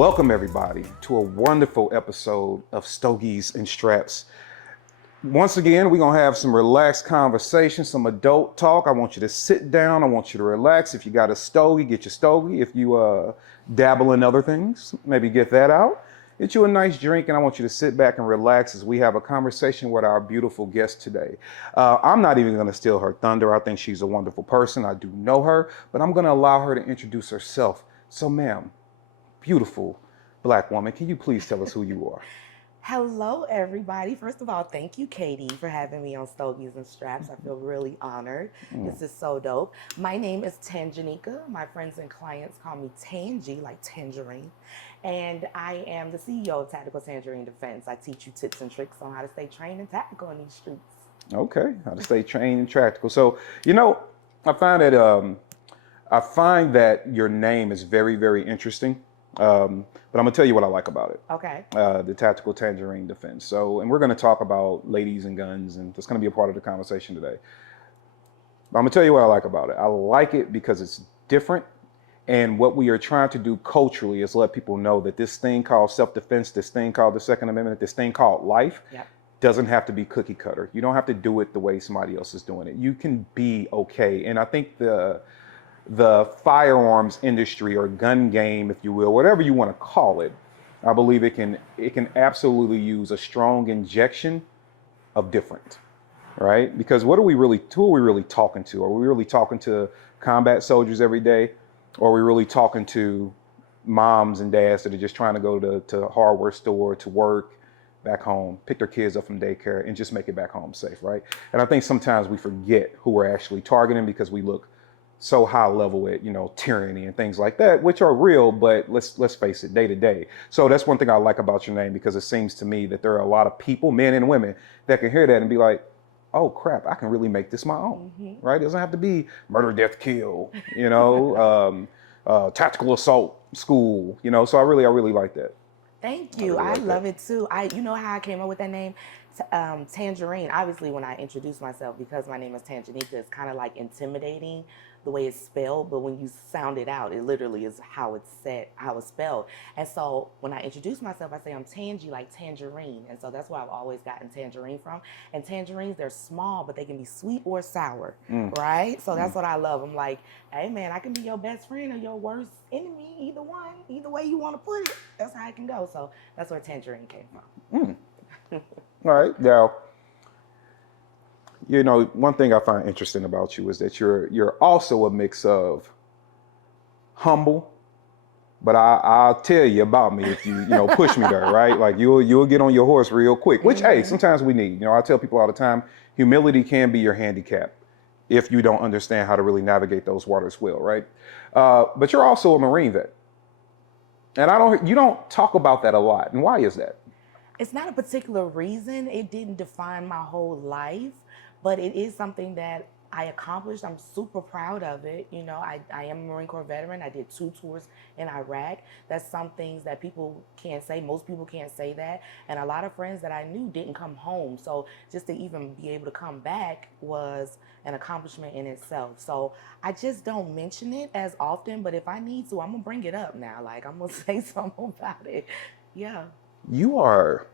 Welcome everybody to a wonderful episode of Stogies and Straps. Once again, we're gonna have some relaxed conversation, some adult talk. I want you to sit down, I want you to relax. If you got a stogie, get your stogie. If you dabble in other things, maybe get that out. Get you a nice drink, and I want you to sit back and relax as we have a conversation with our beautiful guest today. I'm not even gonna steal her thunder. I think she's a wonderful person. I do know her, but I'm gonna allow her to introduce herself. So ma'am, beautiful Black woman, can you please tell us who you are? Hello, everybody. First of all, thank you, Katie, for having me on Stogies and Straps. I feel really honored. This is so dope. My name is Tanjanika. My friends and clients call me Tangy, like tangerine. And I am the CEO of Tactical Tangerine Defense. I teach you tips and tricks on how to stay trained and tactical in these streets. Okay, how to stay trained and tactical. So, I find that your name is very, very interesting. But I'm gonna tell you what I like about it. Okay. The Tactical Tangerine Defense. So, and we're gonna talk about ladies and guns, and that's gonna be a part of the conversation today. But I'm gonna tell you what I like about it. I like it because it's different, and what we are trying to do culturally is let people know that this thing called self-defense, this thing called the Second Amendment, this thing called life, Yep. doesn't have to be cookie cutter. You don't have to do it the way somebody else is doing it. You can be okay. And I think the firearms industry or gun game, if you will, whatever you want to call it, I believe it can absolutely use a strong injection of different, right? Because who are we really talking to? Are we really talking to combat soldiers every day? Or are we really talking to moms and dads that are just trying to go to a hardware store, to work, back home, pick their kids up from daycare, and just make it back home safe, right? And I think sometimes we forget who we're actually targeting because we look so high level at tyranny and things like that, which are real, but let's face it, day to day. So that's one thing I like about your name, because it seems to me that there are a lot of people, men and women, that can hear that and be like, oh crap, I can really make this my own, right? It doesn't have to be murder, death, kill, tactical assault school, So I really like that. Thank you. I love it too. You know how I came up with that name? Tangerine. Obviously, when I introduce myself, because my name is Tanjanika, it's kind of like intimidating the way it's spelled, but when you sound it out, it literally is how it's said, how it's spelled. And so when I introduce myself, I say I'm Tangy, like tangerine. And so that's where I've always gotten tangerine from. And tangerines, they're small, but they can be sweet or sour, right? So that's what I love. I'm like, hey man, I can be your best friend or your worst enemy, either one, either way you want to put it. That's how it can go. So that's where tangerine came from. All right. Now, one thing I find interesting about you is that you're also a mix of humble, but I'll tell you about me if you push me there, right? Like you'll get on your horse real quick, which hey, sometimes we need. I tell people all the time, humility can be your handicap if you don't understand how to really navigate those waters well, right? But you're also a Marine vet, and you don't talk about that a lot. And why is that? It's not a particular reason. It didn't define my whole life, but it is something that I accomplished. I'm super proud of it. I am a Marine Corps veteran. I did 2 tours in Iraq. That's some things that people can't say. Most people can't say that. And a lot of friends that I knew didn't come home. So just to even be able to come back was an accomplishment in itself. So I just don't mention it as often, but if I need to, I'm going to bring it up now. Like, I'm going to say something about it. Yeah. You are,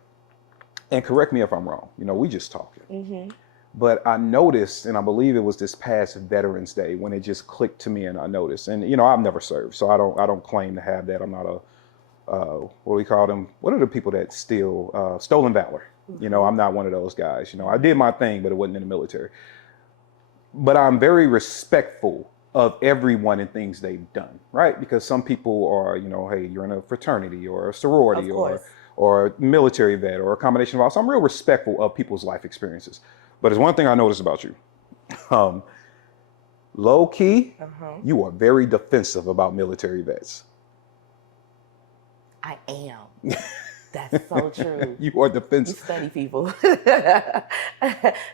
and correct me if I'm wrong, we just talking. But I noticed, and I believe it was this past Veterans Day when it just clicked to me, and I noticed, and I've never served, so I don't claim to have that. I'm not what do we call them? What are the people that steal stolen valor? I'm not one of those guys. I did my thing, but it wasn't in the military. But I'm very respectful of everyone and things they've done, right? Because some people are, hey, you're in a fraternity or a sorority or a military vet or a combination of all. So I'm real respectful of people's life experiences. But there's one thing I noticed about you. Low key, you are very defensive about military vets. I am. That's so true. You are defensive. You study people. That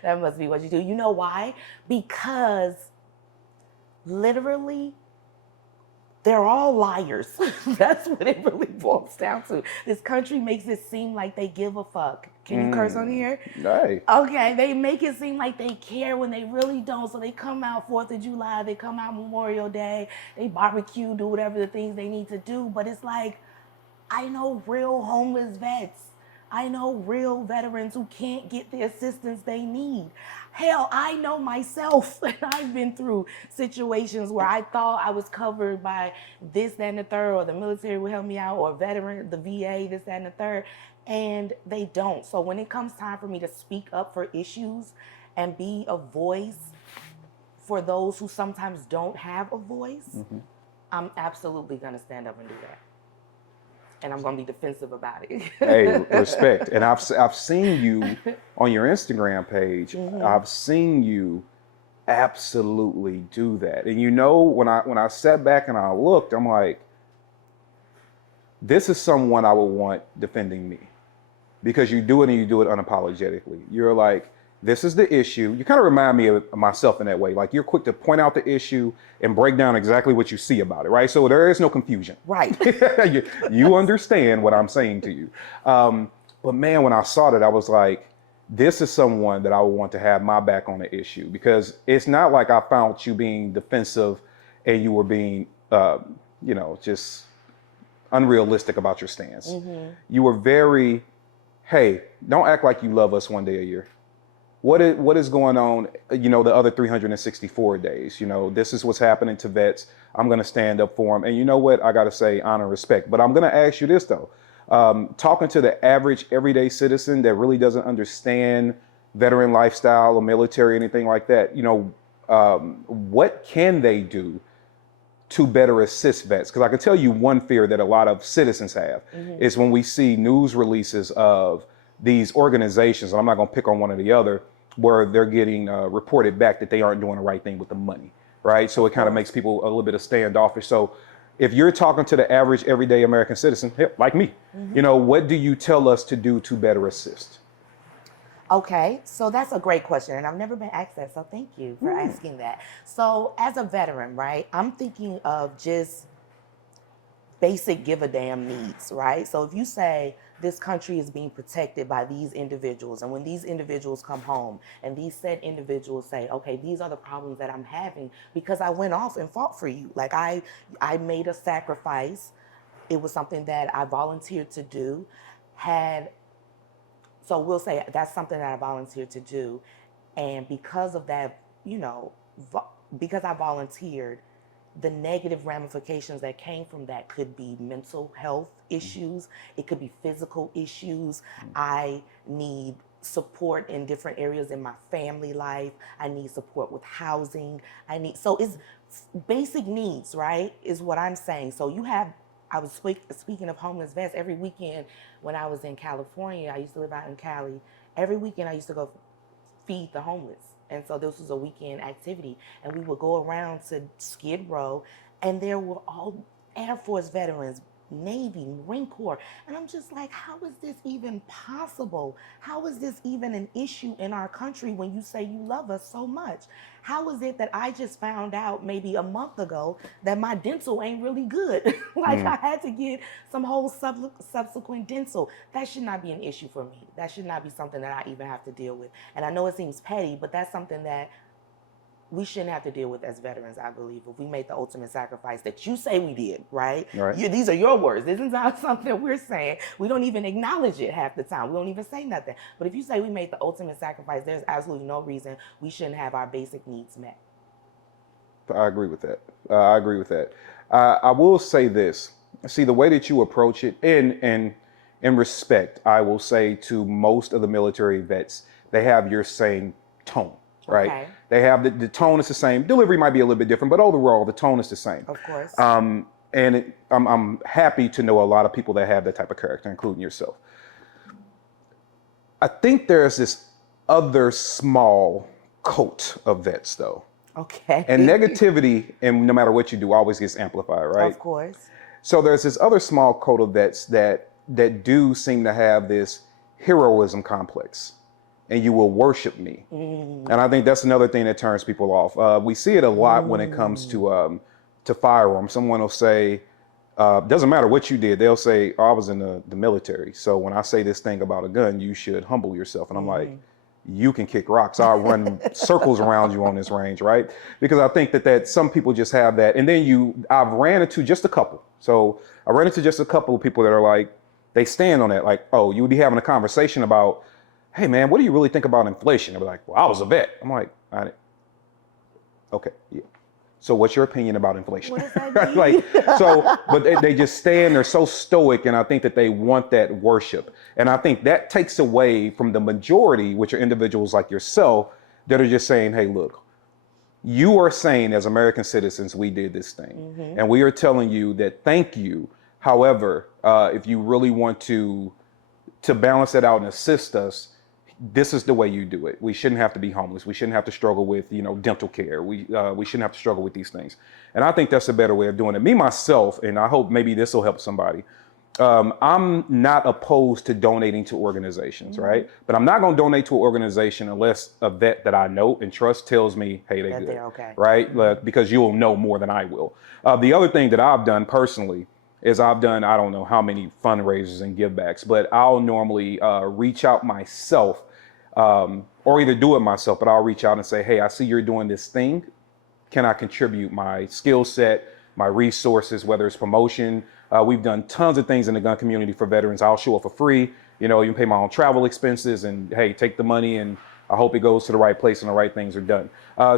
must be what you do. You know why? Because literally, they're all liars. That's what it really boils down to. This country makes it seem like they give a fuck. Can you curse on here? Right. Okay, they make it seem like they care when they really don't. So they come out 4th of July, they come out Memorial Day, they barbecue, do whatever the things they need to do. But it's like, I know real homeless vets. I know real veterans who can't get the assistance they need. Hell, I know myself, and I've been through situations where I thought I was covered by this, that, and the third, or the military will help me out, or veteran, the VA, this, that, and the third, and they don't. So when it comes time for me to speak up for issues and be a voice for those who sometimes don't have a voice, I'm absolutely gonna stand up and do that. And I'm gonna be defensive about it. Hey, respect. And I've seen you on your Instagram page. I've seen you absolutely do that. And you know, when I sat back and I looked, I'm like, this is someone I would want defending me, because you do it and you do it unapologetically. You're like, this is the issue. You kind of remind me of myself in that way. Like, you're quick to point out the issue and break down exactly what you see about it, right? So there is no confusion. Right. you understand what I'm saying to you. But man, when I saw that, I was like, this is someone that I would want to have my back on the issue, because it's not like I found you being defensive and you were being, just unrealistic about your stance. You were very, hey, don't act like you love us one day a year. What is going on, the other 364 days? This is what's happening to vets. I'm going to stand up for them. And you know what? I got to say honor and respect. But I'm going to ask you this, though. Talking to the average everyday citizen that really doesn't understand veteran lifestyle or military, anything like that, what can they do to better assist vets? Because I can tell you one fear that a lot of citizens have is when we see news releases of these organizations, and I'm not going to pick on one or the other, where they're getting reported back that they aren't doing the right thing with the money, right? So it kind of makes people a little bit of standoffish. So if you're talking to the average everyday American citizen, like me, what do you tell us to do to better assist? Okay, so that's a great question, and I've never been asked that, so thank you for asking that. So as a veteran, right, I'm thinking of just basic give a damn needs, right? So if you say this country is being protected by these individuals, and when these individuals come home and these said individuals say, okay, these are the problems that I'm having because I went off and fought for you. Like I made a sacrifice. It was something that I volunteered to do. So we'll say that's something that I volunteered to do. And because of that, because I volunteered, the negative ramifications that came from that could be mental health issues. It could be physical issues. I need support in different areas in my family life. I need support with housing. So it's basic needs, right? Is what I'm saying. So I was speaking of homeless vets, every weekend when I was in California, I used to live out in Cali. Every weekend I used to go feed the homeless. And so this was a weekend activity. And we would go around to Skid Row, and there were all Air Force veterans, Navy, Marine Corps. And I'm just like, how is this even possible? How is this even an issue in our country when you say you love us so much? How is it that I just found out maybe a month ago that my dental ain't really good? I had to get some whole subsequent dental. That should not be an issue for me. That should not be something that I even have to deal with. And I know it seems petty, but that's something that we shouldn't have to deal with as veterans, I believe, if we made the ultimate sacrifice that you say we did, right? These are your words. This is not something we're saying. We don't even acknowledge it half the time. We don't even say nothing. But if you say we made the ultimate sacrifice, there's absolutely no reason we shouldn't have our basic needs met. I agree with that. I will say this. See, the way that you approach it, in respect, I will say to most of the military vets, they have your same tone. Right. Okay. They have the tone is the same. Delivery might be a little bit different, but overall the tone is the same. Of course. I'm happy to know a lot of people that have that type of character, including yourself. I think there's this other small coat of vets, though. Okay. And negativity, and no matter what you do, always gets amplified, right? Of course. So there's this other small coat of vets that do seem to have this heroism complex. And you will worship me. And I think that's another thing that turns people off. We see it a lot when it comes to firearms. Someone will say, doesn't matter what you did. They'll say, oh, I was in the military. So when I say this thing about a gun, you should humble yourself. And I'm like, you can kick rocks. I'll run circles around you on this range, right? Because I think that some people just have that. And then I've ran into just a couple. So I ran into just a couple of people that are like, they stand on that. Like, oh, you would be having a conversation about, hey man, what do you really think about inflation? They'll be like, well, I was a vet. I'm like, okay, yeah. So what's your opinion about inflation? What does that mean? Like, so, but they just stand, they're so stoic, and I think that they want that worship. And I think that takes away from the majority, which are individuals like yourself, that are just saying, hey, look, you are saying as American citizens, we did this thing. And we are telling you that thank you. However, if you really want to balance it out and assist us, this is the way you do it. We shouldn't have to be homeless. We shouldn't have to struggle with, dental care. We shouldn't have to struggle with these things. And I think that's a better way of doing it. Me, myself, and I hope maybe this will help somebody. I'm not opposed to donating to organizations, right? But I'm not going to donate to an organization unless a vet that I know and trust tells me, hey, they're good, okay. right? Because you'll know more than I will. The other thing that I've done personally is I don't know how many fundraisers and givebacks, but I'll normally reach out myself or either do it myself, but I'll reach out and say, hey, I see you're doing this thing. Can I contribute my skill set, my resources, whether it's promotion? We've done tons of things in the gun community for veterans. I'll show up for free, even pay my own travel expenses and hey, take the money and I hope it goes to the right place and the right things are done.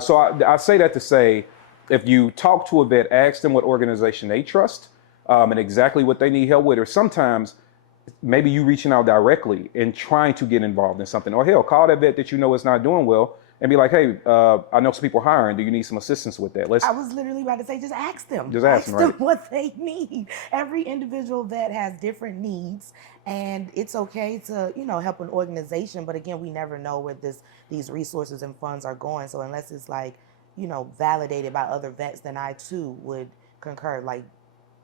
So I say that to say, if you talk to a vet, ask them what organization they trust and exactly what they need help with, or sometimes maybe you reaching out directly and trying to get involved in something, or hell, call that vet that is not doing well and be like, hey, I know some people hiring. Do you need some assistance with that? I was literally about to say, just ask them. Just ask them, right? What they need. Every individual vet has different needs, and it's okay to, help an organization. But again, we never know where these resources and funds are going. So unless it's like, validated by other vets, then I too would concur. Like,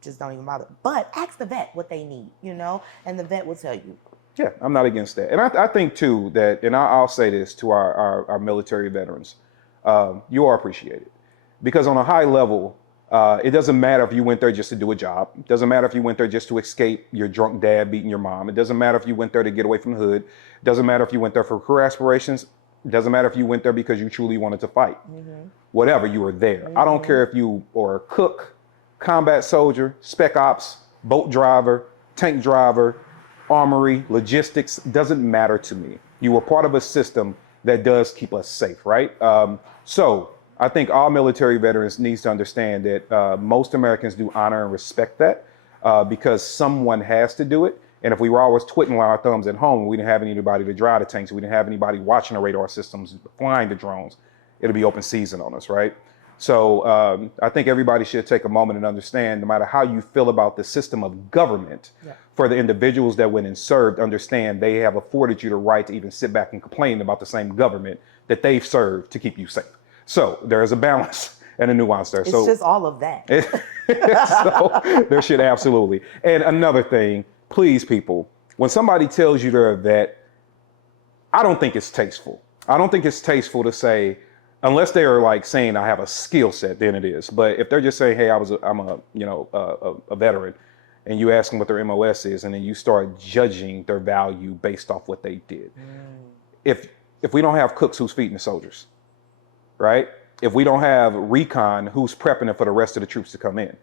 just don't even bother. But ask the vet what they need, and the vet will tell you. Yeah, I'm not against that. And I think too that, and I'll say this to our military veterans, you are appreciated. Because on a high level, it doesn't matter if you went there just to do a job. It doesn't matter if you went there just to escape your drunk dad beating your mom. It doesn't matter if you went there to get away from the hood. It doesn't matter if you went there for career aspirations. It doesn't matter if you went there because you truly wanted to fight. Whatever, you were there. I don't care if you are a cook, combat soldier, spec ops, boat driver, tank driver, armory, logistics, doesn't matter to me. You were part of a system that does keep us safe, right? So I think all military veterans needs to understand that most Americans do honor and respect that because someone has to do it. And if we were always twiddling our thumbs at home, we didn't have anybody to drive the tanks, we didn't have anybody watching the radar systems, flying the drones, it'll be open season on us, right? So I think everybody should take a moment and understand, no matter how you feel about the system of government, for the individuals that went and served, understand they have afforded you the right to even sit back and complain about the same government that they've served to keep you safe. So there's a balance and a nuance there. It's so just all of that. So there should absolutely. And another thing, please, people, when somebody tells you they're a vet, I don't think it's tasteful. I don't think it's tasteful to say, unless they are like saying I have a skill set, then it is. But if they're just saying, hey, I'm a veteran, and you ask them what their MOS is, and then you start judging their value based off what they did. If we don't have cooks, who's feeding the soldiers, right? If we don't have recon, who's prepping it for the rest of the troops to come in?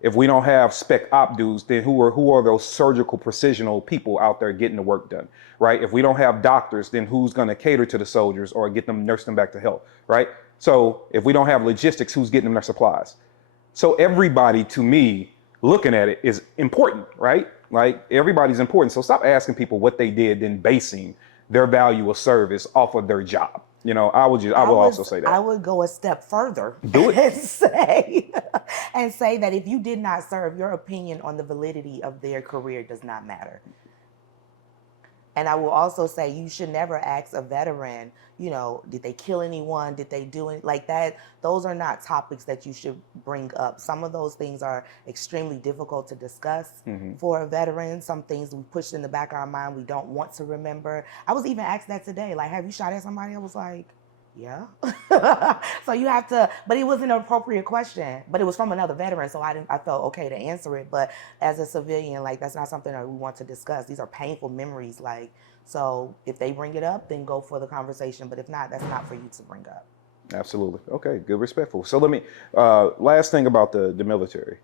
If we don't have spec op dudes, then who are those surgical precisional people out there getting the work done, right? If we don't have doctors, then who's going to cater to the soldiers or get them, nurse them back to health, right? So if we don't have logistics, who's getting them their supplies? So everybody, to me, looking at it is important, right? Like everybody's important. So stop asking people what they did, then basing their value of service off of their job. I will also say that. I would go a step further. Do it. And say that if you did not serve, your opinion on the validity of their career does not matter. And I will also say you should never ask a veteran, did they kill anyone? Did they do it like that? Those are not topics that you should bring up. Some of those things are extremely difficult to discuss for a veteran. Some things we push in the back of our mind we don't want to remember. I was even asked that today, like, have you shot at somebody? I was like, yeah. So you have to, but it was an appropriate question, but it was from another veteran, so I felt okay to answer it. But as a civilian, like, that's not something that we want to discuss. These are painful memories, like, So if they bring it up, then go for the conversation. But if not, that's not for you to bring up. Absolutely. Okay, good, respectful. So let me, last thing about the military,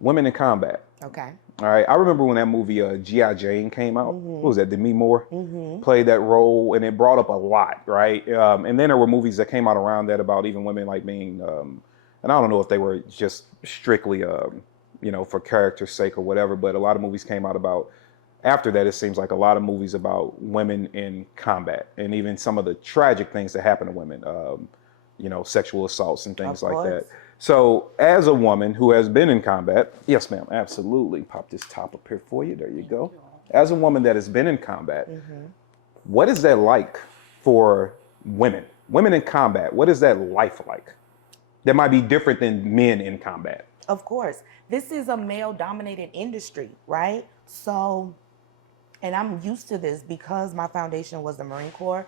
women in combat. Okay. All right, I remember when that movie G.I. Jane came out. Mm-hmm. What was that? Demi Moore Mm-hmm. played that role, and it brought up a lot, right? And then there were movies that came out around that about even women like being, and I don't know if they were just strictly, for character's sake or whatever, but a lot of movies came out about. After that, it seems like a lot of movies about women in combat, and even some of the tragic things that happen to women, sexual assaults and things Of like course. that. So, as a woman who has been in combat, yes, ma'am, absolutely. Pop this top up here for you. There you go. As a woman that has been in combat, what is that like for women? Women in combat, what is that life like? That might be different than men in combat. Of course. This is a male dominated industry, right? So, and I'm used to this because my foundation was the Marine Corps.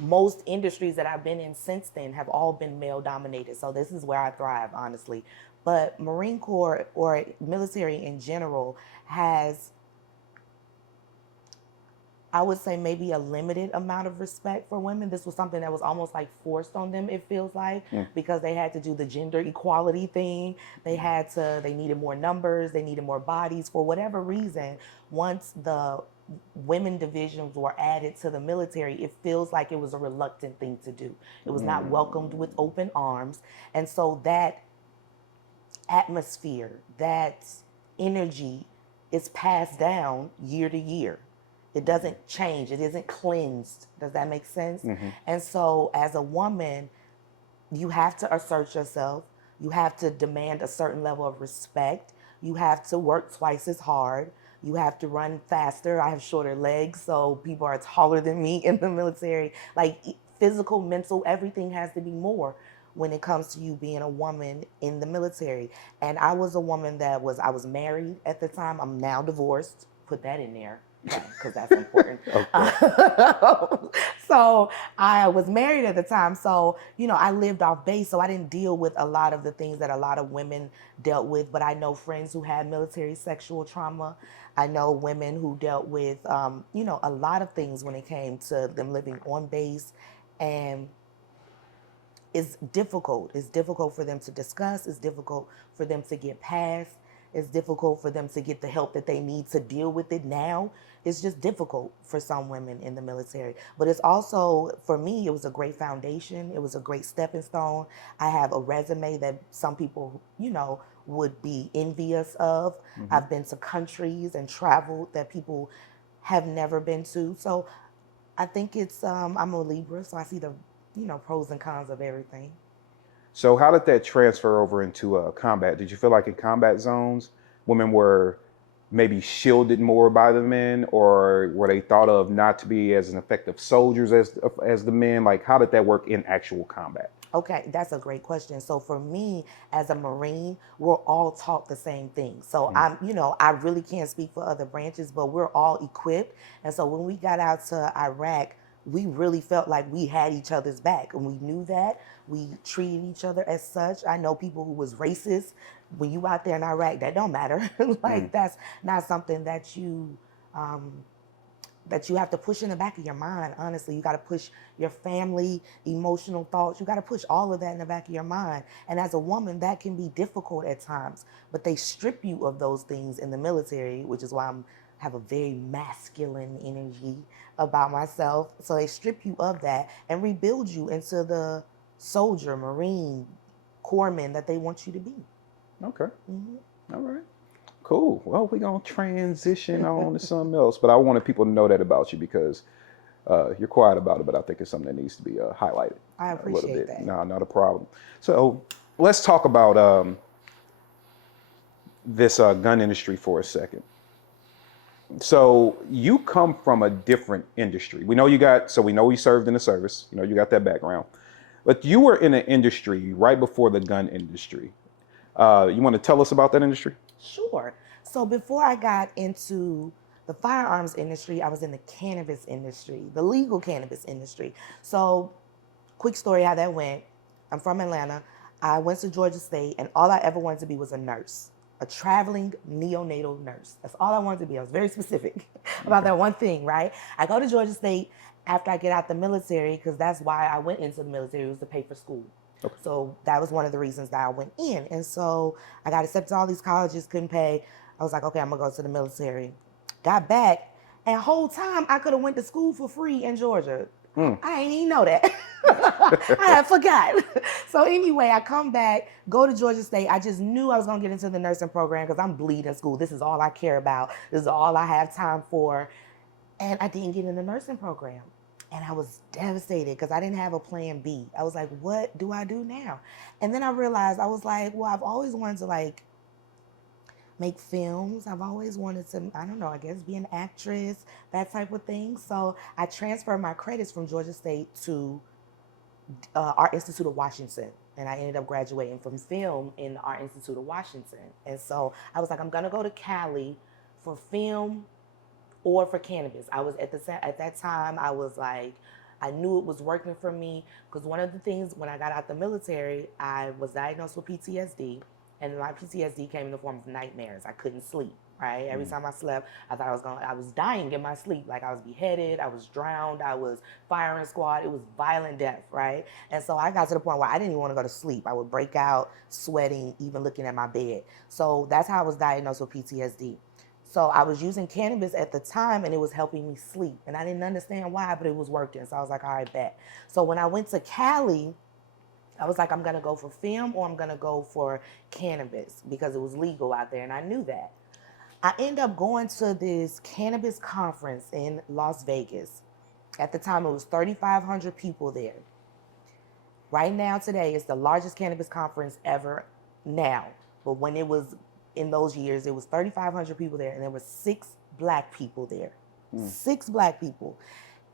Most industries that I've been in since then have all been male dominated. So this is where I thrive, honestly. But Marine Corps or military in general has, I would say, maybe a limited amount of respect for women. This was something that was almost like forced on them, it feels like, because they had to do the gender equality thing. They needed more numbers, they needed more bodies. For whatever reason, once the women divisions were added to the military, it feels like it was a reluctant thing to do. It was not welcomed with open arms. And so that atmosphere, that energy is passed down year to year. It doesn't change. It isn't cleansed. Does that make sense? And so as a woman, you have to assert yourself. You have to demand a certain level of respect. You have to work twice as hard. You have to run faster. I have shorter legs, so people are taller than me in the military. Like physical, mental, everything has to be more when it comes to you being a woman in the military. And I was a woman I was married at the time. I'm now divorced. Put that in there. Because that's important. So I was married at the time. So, I lived off base. So I didn't deal with a lot of the things that a lot of women dealt with. But I know friends who had military sexual trauma. I know women who dealt with, a lot of things when it came to them living on base. And it's difficult. It's difficult for them to discuss. It's difficult for them to get past. It's difficult for them to get the help that they need to deal with it now. It's just difficult for some women in the military. But it's also, for me, it was a great foundation. It was a great stepping stone. I have a resume that some people, would be envious of. I've been to countries and traveled that people have never been to. So I think it's, I'm a Libra, so I see the, pros and cons of everything. So how did that transfer over into combat? Did you feel like in combat zones, women were maybe shielded more by the men, or were they thought of not to be as an effective soldiers as the men? Like, how did that work in actual combat? Okay, that's a great question. So for me, as a Marine, we're all taught the same thing. So I really can't speak for other branches, but we're all equipped. And so when we got out to Iraq, we really felt like we had each other's back, and we knew that. We treated each other as such. I know people who was racist. When you out there in Iraq, that don't matter. That's not something that you have to push in the back of your mind. Honestly, you got to push your family, emotional thoughts. You got to push all of that in the back of your mind. And as a woman, that can be difficult at times, but they strip you of those things in the military, which is why I have a very masculine energy about myself. So they strip you of that and rebuild you into the soldier, Marine, corpsman that they want you to be. Okay. All right. Cool. Well, we're going to transition on to something else, but I wanted people to know that about you because you're quiet about it, but I think it's something that needs to be highlighted. I appreciate a little bit. That. No, not a problem. So let's talk about this gun industry for a second. So you come from a different industry. We know you served in the service. You got that background. But you were in an industry right before the gun industry. You want to tell us about that industry? Sure. So before I got into the firearms industry, I was in the cannabis industry, the legal cannabis industry. So quick story how that went. I'm from Atlanta. I went to Georgia State, and all I ever wanted to be was a nurse. a traveling neonatal nurse. That's all I wanted to be. I was very specific about that one thing, right? I go to Georgia State after I get out the military, because that's why I went into the military, was to pay for school. Okay. So that was one of the reasons that I went in. And so I got accepted to all these colleges, couldn't pay. I was like, okay, I'm gonna go to the military. Got back, and whole time I could have went to school for free in Georgia. I didn't even know that. I had forgot. So anyway, I come back, go to Georgia State. I just knew I was gonna get into the nursing program because I'm bleeding school. This is all I care about. This is all I have time for. And I didn't get in the nursing program. And I was devastated because I didn't have a plan B. I was like, what do I do now? And then I realized, I was like, well, I've always wanted to like make films. I've always wanted to, I don't know, I guess be an actress, that type of thing. So I transferred my credits from Georgia State to Art Institute of Washington. And I ended up graduating from film in the Art Institute of Washington. And so I was like, I'm gonna go to Cali for film or for cannabis. I was at that time, I was like, I knew it was working for me, because one of the things when I got out the military, I was diagnosed with PTSD, and my PTSD came in the form of nightmares. I couldn't sleep, right? Every time I slept, I thought I was dying in my sleep. Like I was beheaded, I was drowned, I was firing squad. It was violent death, right? And so I got to the point where I didn't even want to go to sleep. I would break out sweating, even looking at my bed. So that's how I was diagnosed with PTSD. So I was using cannabis at the time, and it was helping me sleep. And I didn't understand why, but it was working. So I was like, all right, bet. So when I went to Cali, I was like, I'm gonna go for film or I'm gonna go for cannabis, because it was legal out there, and I knew that. I ended up going to this cannabis conference in Las Vegas. At the time, it was 3,500 people there. Right now, today, it's the largest cannabis conference ever now. But when it was in those years, it was 3,500 people there, and there were 6 black people there. 6 black people.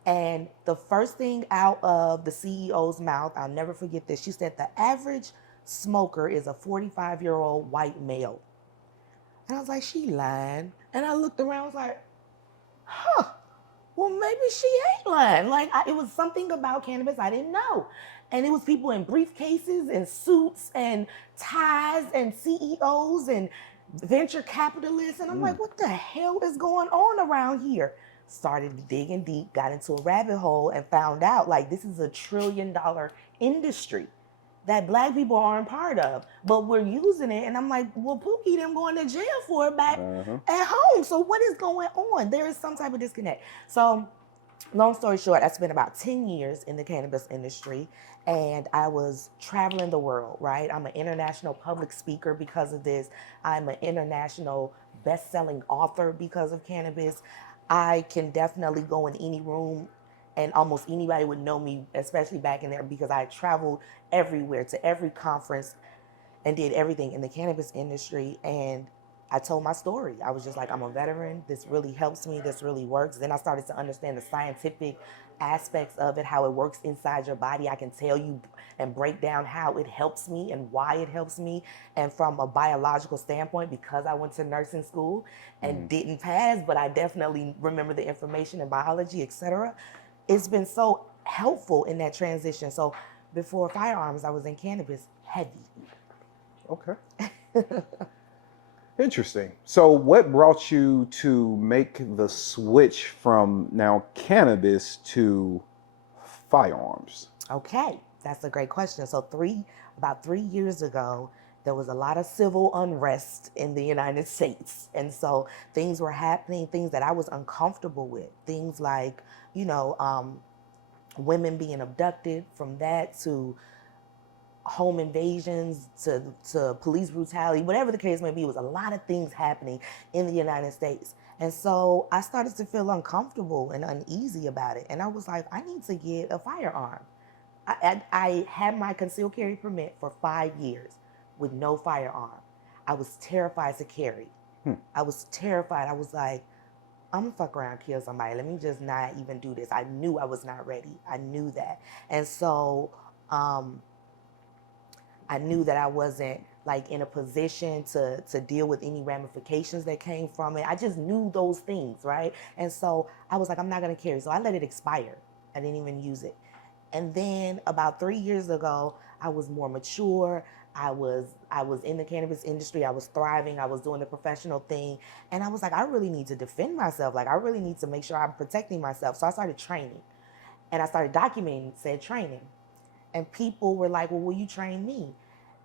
And the first thing out of the CEO's mouth, I'll never forget this, she said the average smoker is a 45-year-old white male. And I was like, she lying. And I looked around, I was like, huh, well, maybe she ain't lying. Like, it was something about cannabis I didn't know. And it was people in briefcases and suits and ties and CEOs and venture capitalists. And I'm like, what the hell is going on around here? Started digging deep, got into a rabbit hole, and found out like this is a $1 trillion industry that black people aren't part of, but we're using it. And I'm like, well, Pookie, them going to jail for it back at home. So what is going on? There is some type of disconnect. So long story short, I spent about 10 years in the cannabis industry, and I was traveling the world, right? I'm an international public speaker because of this. I'm an international best-selling author because of cannabis. I can definitely go in any room and almost anybody would know me, especially back in there, because I traveled everywhere to every conference and did everything in the cannabis industry. And I told my story. I was just like, I'm a veteran. This really helps me. This really works. Then I started to understand the scientific aspects of it, how it works inside your body. I can tell you and break down how it helps me and why it helps me. And from a biological standpoint, because I went to nursing school and didn't pass, but I definitely remember the information in biology, etc. It's been so helpful in that transition. So before firearms, I was in cannabis heavy. Okay. Interesting. So what brought you to make the switch from now cannabis to firearms? Okay, that's a great question. So about 3 years ago, there was a lot of civil unrest in the United States. And so things were happening, things that I was uncomfortable with. Things like, women being abducted, from that to home invasions to police brutality, whatever the case may be. It was a lot of things happening in the United States. And so I started to feel uncomfortable and uneasy about it. And I was like, I need to get a firearm. I had my concealed carry permit for 5 years with no firearm. I was terrified to carry. I was terrified. I was like, I'm gonna fuck around and kill somebody. Let me just not even do this. I knew I was not ready. I knew that. And so I knew that I wasn't like in a position to deal with any ramifications that came from it. I just knew those things, right? And so I was like, I'm not gonna carry. So I let it expire. I didn't even use it. And then about 3 years ago, I was more mature. I was in the cannabis industry. I was thriving. I was doing the professional thing, and I was like, I really need to defend myself. Like, I really need to make sure I'm protecting myself. So I started training, and I started documenting said training. And people were like, well, will you train me?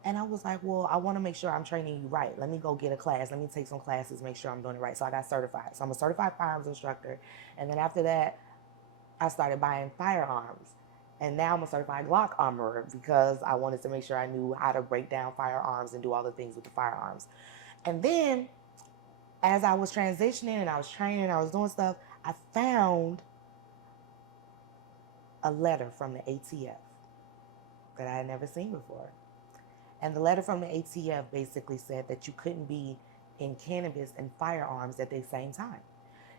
And I was like, well, I want to make sure I'm training you right. Let me go get a class. Let me take some classes, make sure I'm doing it right. So I got certified. So I'm a certified firearms instructor. And then after that, I started buying firearms. And now I'm a certified Glock armorer because I wanted to make sure I knew how to break down firearms and do all the things with the firearms. And then as I was transitioning and I was training and I was doing stuff, I found a letter from the ATF that I had never seen before. And the letter from the ATF basically said that you couldn't be in cannabis and firearms at the same time.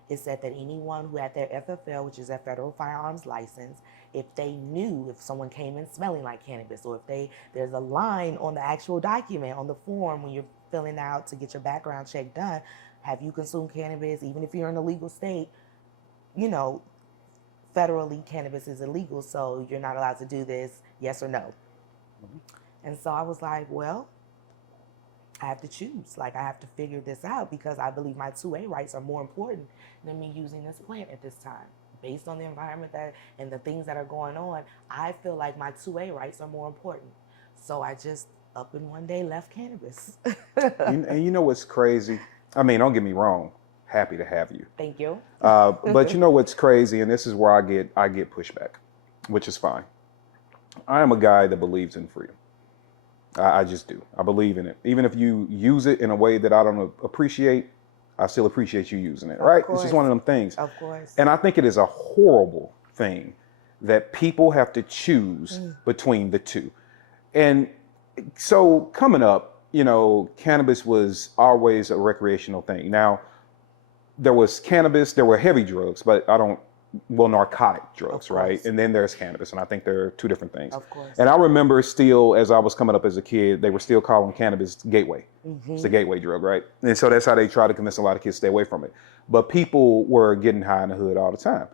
It said that anyone who had their FFL, which is a federal firearms license, if they knew if someone came in smelling like cannabis, or if there's a line on the actual document, on the form when you're filling out to get your background check done, have you consumed cannabis, even if you're in a legal state, you know, federally cannabis is illegal, so you're not allowed to do this, yes or no. And so I was like, well, I have to choose. Like, I have to figure this out because I believe my 2A rights are more important than me using this plant at this time. Based on the environment that and the things that are going on, I feel like my 2A rights are more important. So I just up in one day left cannabis. And you know what's crazy? I mean, don't get me wrong. Happy to have you. Thank you. But you know what's crazy, and this is where I get pushback, which is fine. I am a guy that believes in freedom. I just do. I believe in it. Even if you use it in a way that I don't appreciate, I still appreciate you using it, right? It's just one of them things. Of course. And I think it is a horrible thing that people have to choose between the two. And so coming up, you know, cannabis was always a recreational thing. Now, there was cannabis, there were heavy drugs, but narcotic drugs, right? And then there's cannabis, and I think they're two different things. Of course. And I remember still, as I was coming up as a kid, they were still calling cannabis gateway. It's the gateway drug, right? And so that's how they try to convince a lot of kids to stay away from it. But people were getting high in the hood all the time.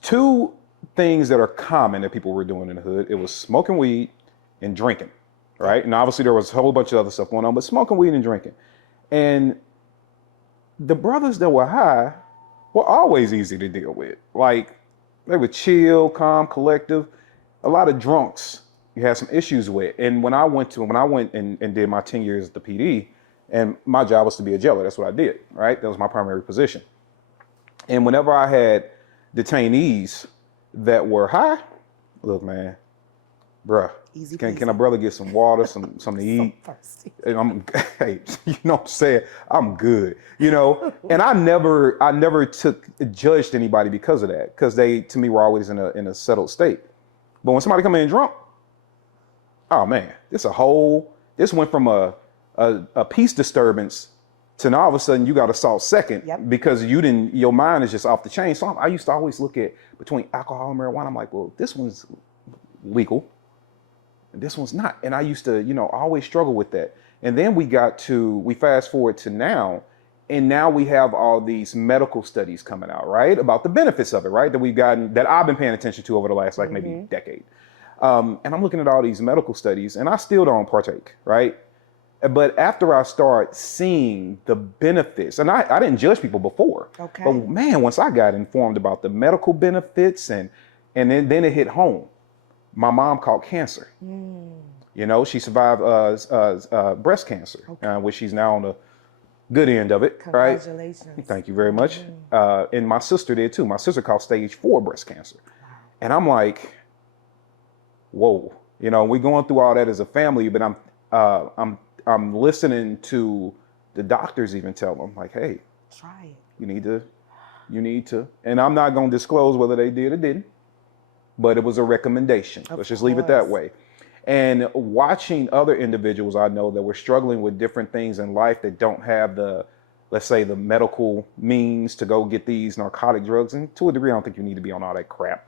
Two things that are common that people were doing in the hood, it was smoking weed and drinking, right? And obviously there was a whole bunch of other stuff going on, but smoking weed and drinking. And the brothers that were high were always easy to deal with. Like, they were chill, calm, collective. A lot of drunks you had some issues with. And when I went and did my 10 years at the PD, and my job was to be a jailer, that's what I did, right? That was my primary position. And whenever I had detainees that were high, look, man, bruh, can a brother get some water, something to eat? And hey, you know what I'm saying? I'm good, you know? And I never judged anybody because of that, because they, to me, were always in a settled state. But when somebody come in drunk, oh man, this went from a peace disturbance to now all of a sudden you got assault second because your mind is just off the chain. So I used to always look at between alcohol and marijuana. I'm like, well, this one's legal. And this one's not. And I used to, always struggle with that. And then we fast forward to now, and now we have all these medical studies coming out, right? About the benefits of it, right? That I've been paying attention to over the last, maybe decade. And I'm looking at all these medical studies and I still don't partake, right? But after I start seeing the benefits, and I didn't judge people before, but man, once I got informed about the medical benefits and then it hit home. My mom caught cancer. She survived breast cancer, which she's now on the good end of it. Congratulations. Right? Thank you very much. And my sister did too. My sister caught stage 4 breast cancer. Wow. And I'm like, whoa, we're going through all that as a family, but I'm listening to the doctors even tell them, like, hey, try it. You need to. And I'm not going to disclose whether they did or didn't. But it was a recommendation. Let's just leave it that way. And watching other individuals I know that were struggling with different things in life that don't have let's say the medical means to go get these narcotic drugs. And to a degree, I don't think you need to be on all that crap.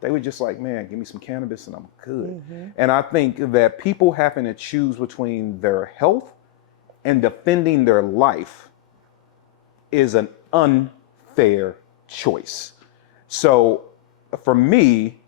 They were just like, man, give me some cannabis and I'm good. And I think that people having to choose between their health and defending their life is an unfair choice. So, for me,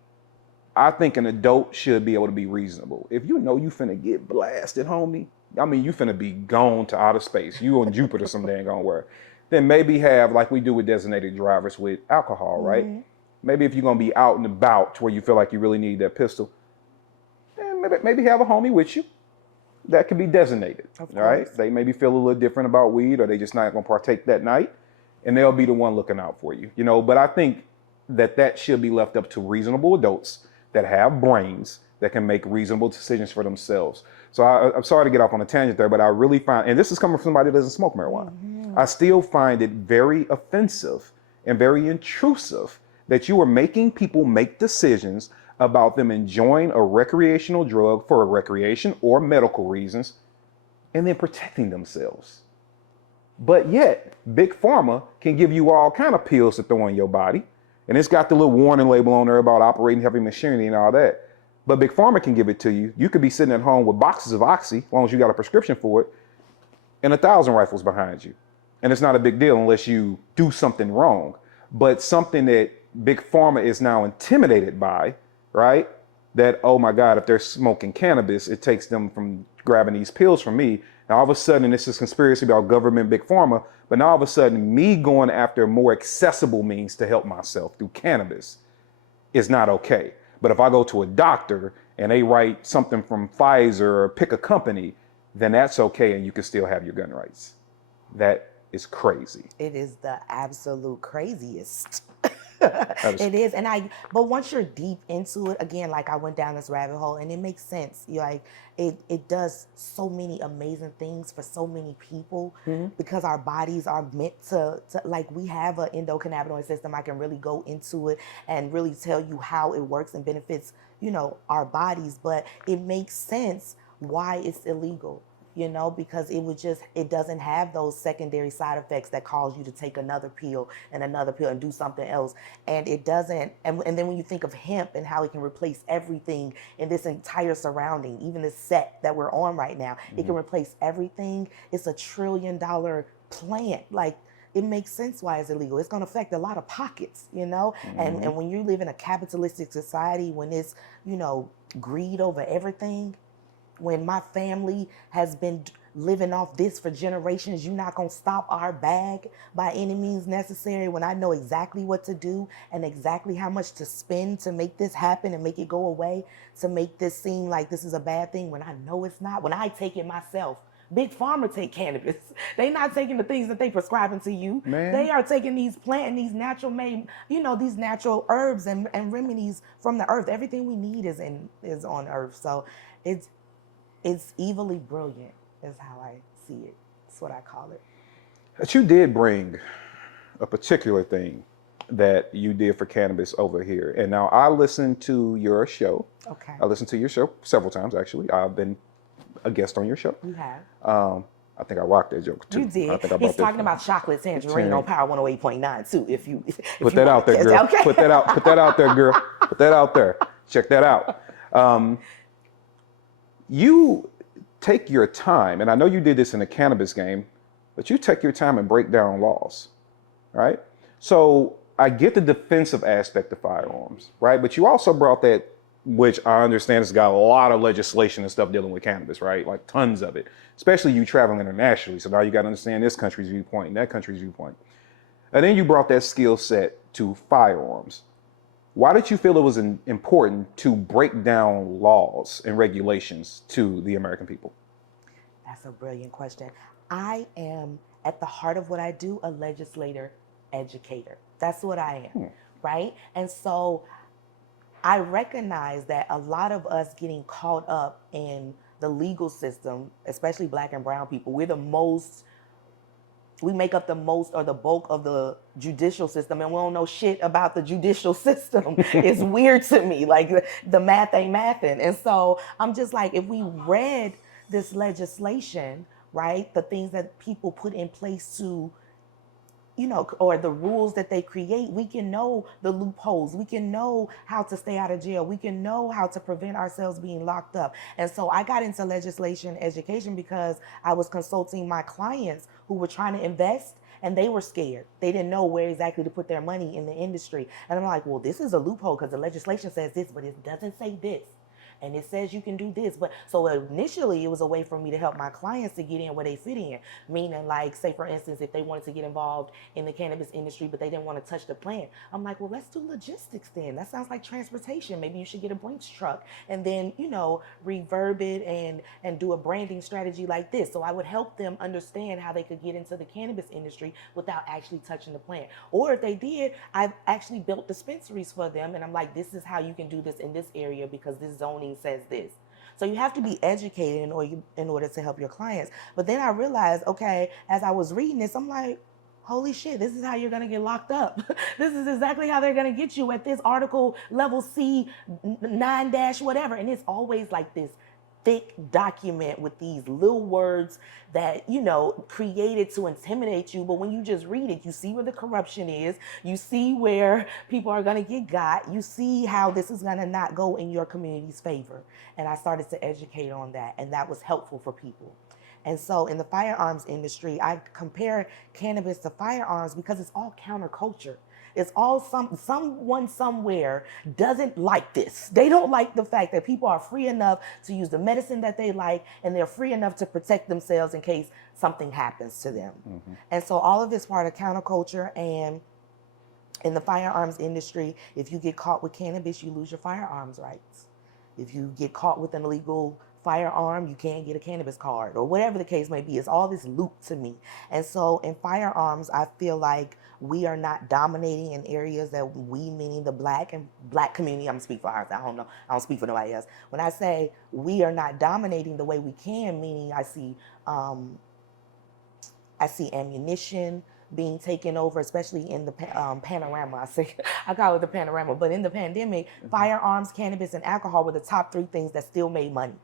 I think an adult should be able to be reasonable. If you know you finna get blasted, homie, I mean, you finna be gone to outer space. You on Jupiter some dang gone where. Then maybe have, like we do with designated drivers with alcohol, right? Mm-hmm. Maybe if you're gonna be out and about to where you feel like you really need that pistol, then maybe have a homie with you that can be designated, right? They maybe feel a little different about weed, or they just not gonna partake that night, and they'll be the one looking out for you, you know. But I think that should be left up to reasonable adults that have brains that can make reasonable decisions for themselves. So I'm sorry to get off on a tangent there, but I really find, and this is coming from somebody that doesn't smoke marijuana, I still find it very offensive and very intrusive that you are making people make decisions about them enjoying a recreational drug for a recreation or medical reasons and then protecting themselves. But yet, Big Pharma can give you all kind of pills to throw in your body, and it's got the little warning label on there about operating heavy machinery and all that. But Big Pharma can give it to you. You could be sitting at home with boxes of Oxy, as long as you got a prescription for it, and 1,000 rifles behind you. And it's not a big deal unless you do something wrong. But something that Big Pharma is now intimidated by, right? That, oh my God, if they're smoking cannabis, it takes them from grabbing these pills from me. Now all of a sudden, this is conspiracy about government Big Pharma, but now all of a sudden, me going after more accessible means to help myself through cannabis is not okay. But if I go to a doctor and they write something from Pfizer or pick a company, then that's okay, and you can still have your gun rights. That is crazy. It is the absolute craziest. It is. But once you're deep into it, again, like I went down this rabbit hole, and it makes sense. You're like, it does so many amazing things for so many people, because our bodies are meant to like, we have an endocannabinoid system. I can really go into it and really tell you how it works and benefits, you know, our bodies. But it makes sense why it's illegal. You know, because it doesn't have those secondary side effects that cause you to take another pill and do something else. And it doesn't, and then when you think of hemp and how it can replace everything in this entire surrounding, even the set that we're on right now, it can replace everything. It's $1 trillion plant. Like, it makes sense why it's illegal. It's going to affect a lot of pockets, you know? And when you live in a capitalistic society, when it's, you know, greed over everything, when my family has been living off this for generations, you're not going to stop our bag by any means necessary. When I know exactly what to do and exactly how much to spend to make this happen and make it go away, to make this seem like this is a bad thing when I know it's not. When I take it myself, Big Pharma take cannabis. They not taking the things that they prescribing to you. Man. They are taking these plant and these natural made, you know, these natural herbs and remedies from the earth. Everything we need is on earth. So it's evilly brilliant is how I see it. That's what I call it. But you did bring a particular thing that you did for cannabis over here. And now I listened to your show. Okay. I listened to your show several times, actually. I've been a guest on your show. You have. I think I rocked that joke too. You did. He's talking about chocolate tangerine on Power 108.9 too. If you put that out there, girl. Okay. Put that out there, girl. Put that out there. Check that out. You take your time, and I know you did this in the cannabis game, but you take your time and break down laws, right? So I get the defensive aspect of firearms, right? But you also brought that, which I understand has got a lot of legislation and stuff dealing with cannabis, right? Like tons of it, especially you traveling internationally. So now you got to understand this country's viewpoint and that country's viewpoint. And then you brought that skill set to firearms. Why did you feel it was important to break down laws and regulations to the American people? That's a brilliant question. I am, at the heart of what I do, a legislator educator. That's what I am, right? And so I recognize that a lot of us getting caught up in the legal system, especially Black and brown people, we make up the most or the bulk of the judicial system, and we don't know shit about the judicial system. It's weird to me, like the math ain't mathing. And so I'm just like, if we read this legislation, right, the things that people put in place to, you know, or the rules that they create, we can know the loopholes. We can know how to stay out of jail. We can know how to prevent ourselves being locked up. And so I got into legislation education because I was consulting my clients who were trying to invest and they were scared. They didn't know where exactly to put their money in the industry. And I'm like, well, this is a loophole because the legislation says this, but it doesn't say this. And it says you can do this. But so initially it was a way for me to help my clients to get in where they fit in. Meaning, like, say for instance, if they wanted to get involved in the cannabis industry, but they didn't want to touch the plant, I'm like, well, let's do logistics then. That sounds like transportation. Maybe you should get a Brinks truck and then, reverb it and do a branding strategy like this. So I would help them understand how they could get into the cannabis industry without actually touching the plant. Or if they did, I've actually built dispensaries for them. And I'm like, this is how you can do this in this area because this zoning says this. So you have to be educated in order to help your clients. But then I realized, okay, as I was reading this, I'm like, holy shit, this is how you're going to get locked up. This is exactly how they're going to get you at this article level C 9 dash whatever. And it's always like this thick document with these little words that, created to intimidate you. But when you just read it, you see where the corruption is. You see where people are going to get got. You see how this is going to not go in your community's favor. And I started to educate on that. And that was helpful for people. And so in the firearms industry, I compare cannabis to firearms because it's all counterculture. It's all someone somewhere doesn't like this. They don't like the fact that people are free enough to use the medicine that they like, and they're free enough to protect themselves in case something happens to them. Mm-hmm. And so all of this part of counterculture. And in the firearms industry, if you get caught with cannabis, you lose your firearms rights. If you get caught with an illegal firearm, you can't get a cannabis card, or whatever the case may be. It's all this loop to me. And so in firearms, I feel like we are not dominating in areas that we, meaning the black community, I'm gonna speak for ours, I don't speak for nobody else. When I say we are not dominating the way we can, meaning I see ammunition being taken over, especially in the panorama. I call it the panorama, but in the pandemic, firearms, cannabis, and alcohol were the top 3 things that still made money.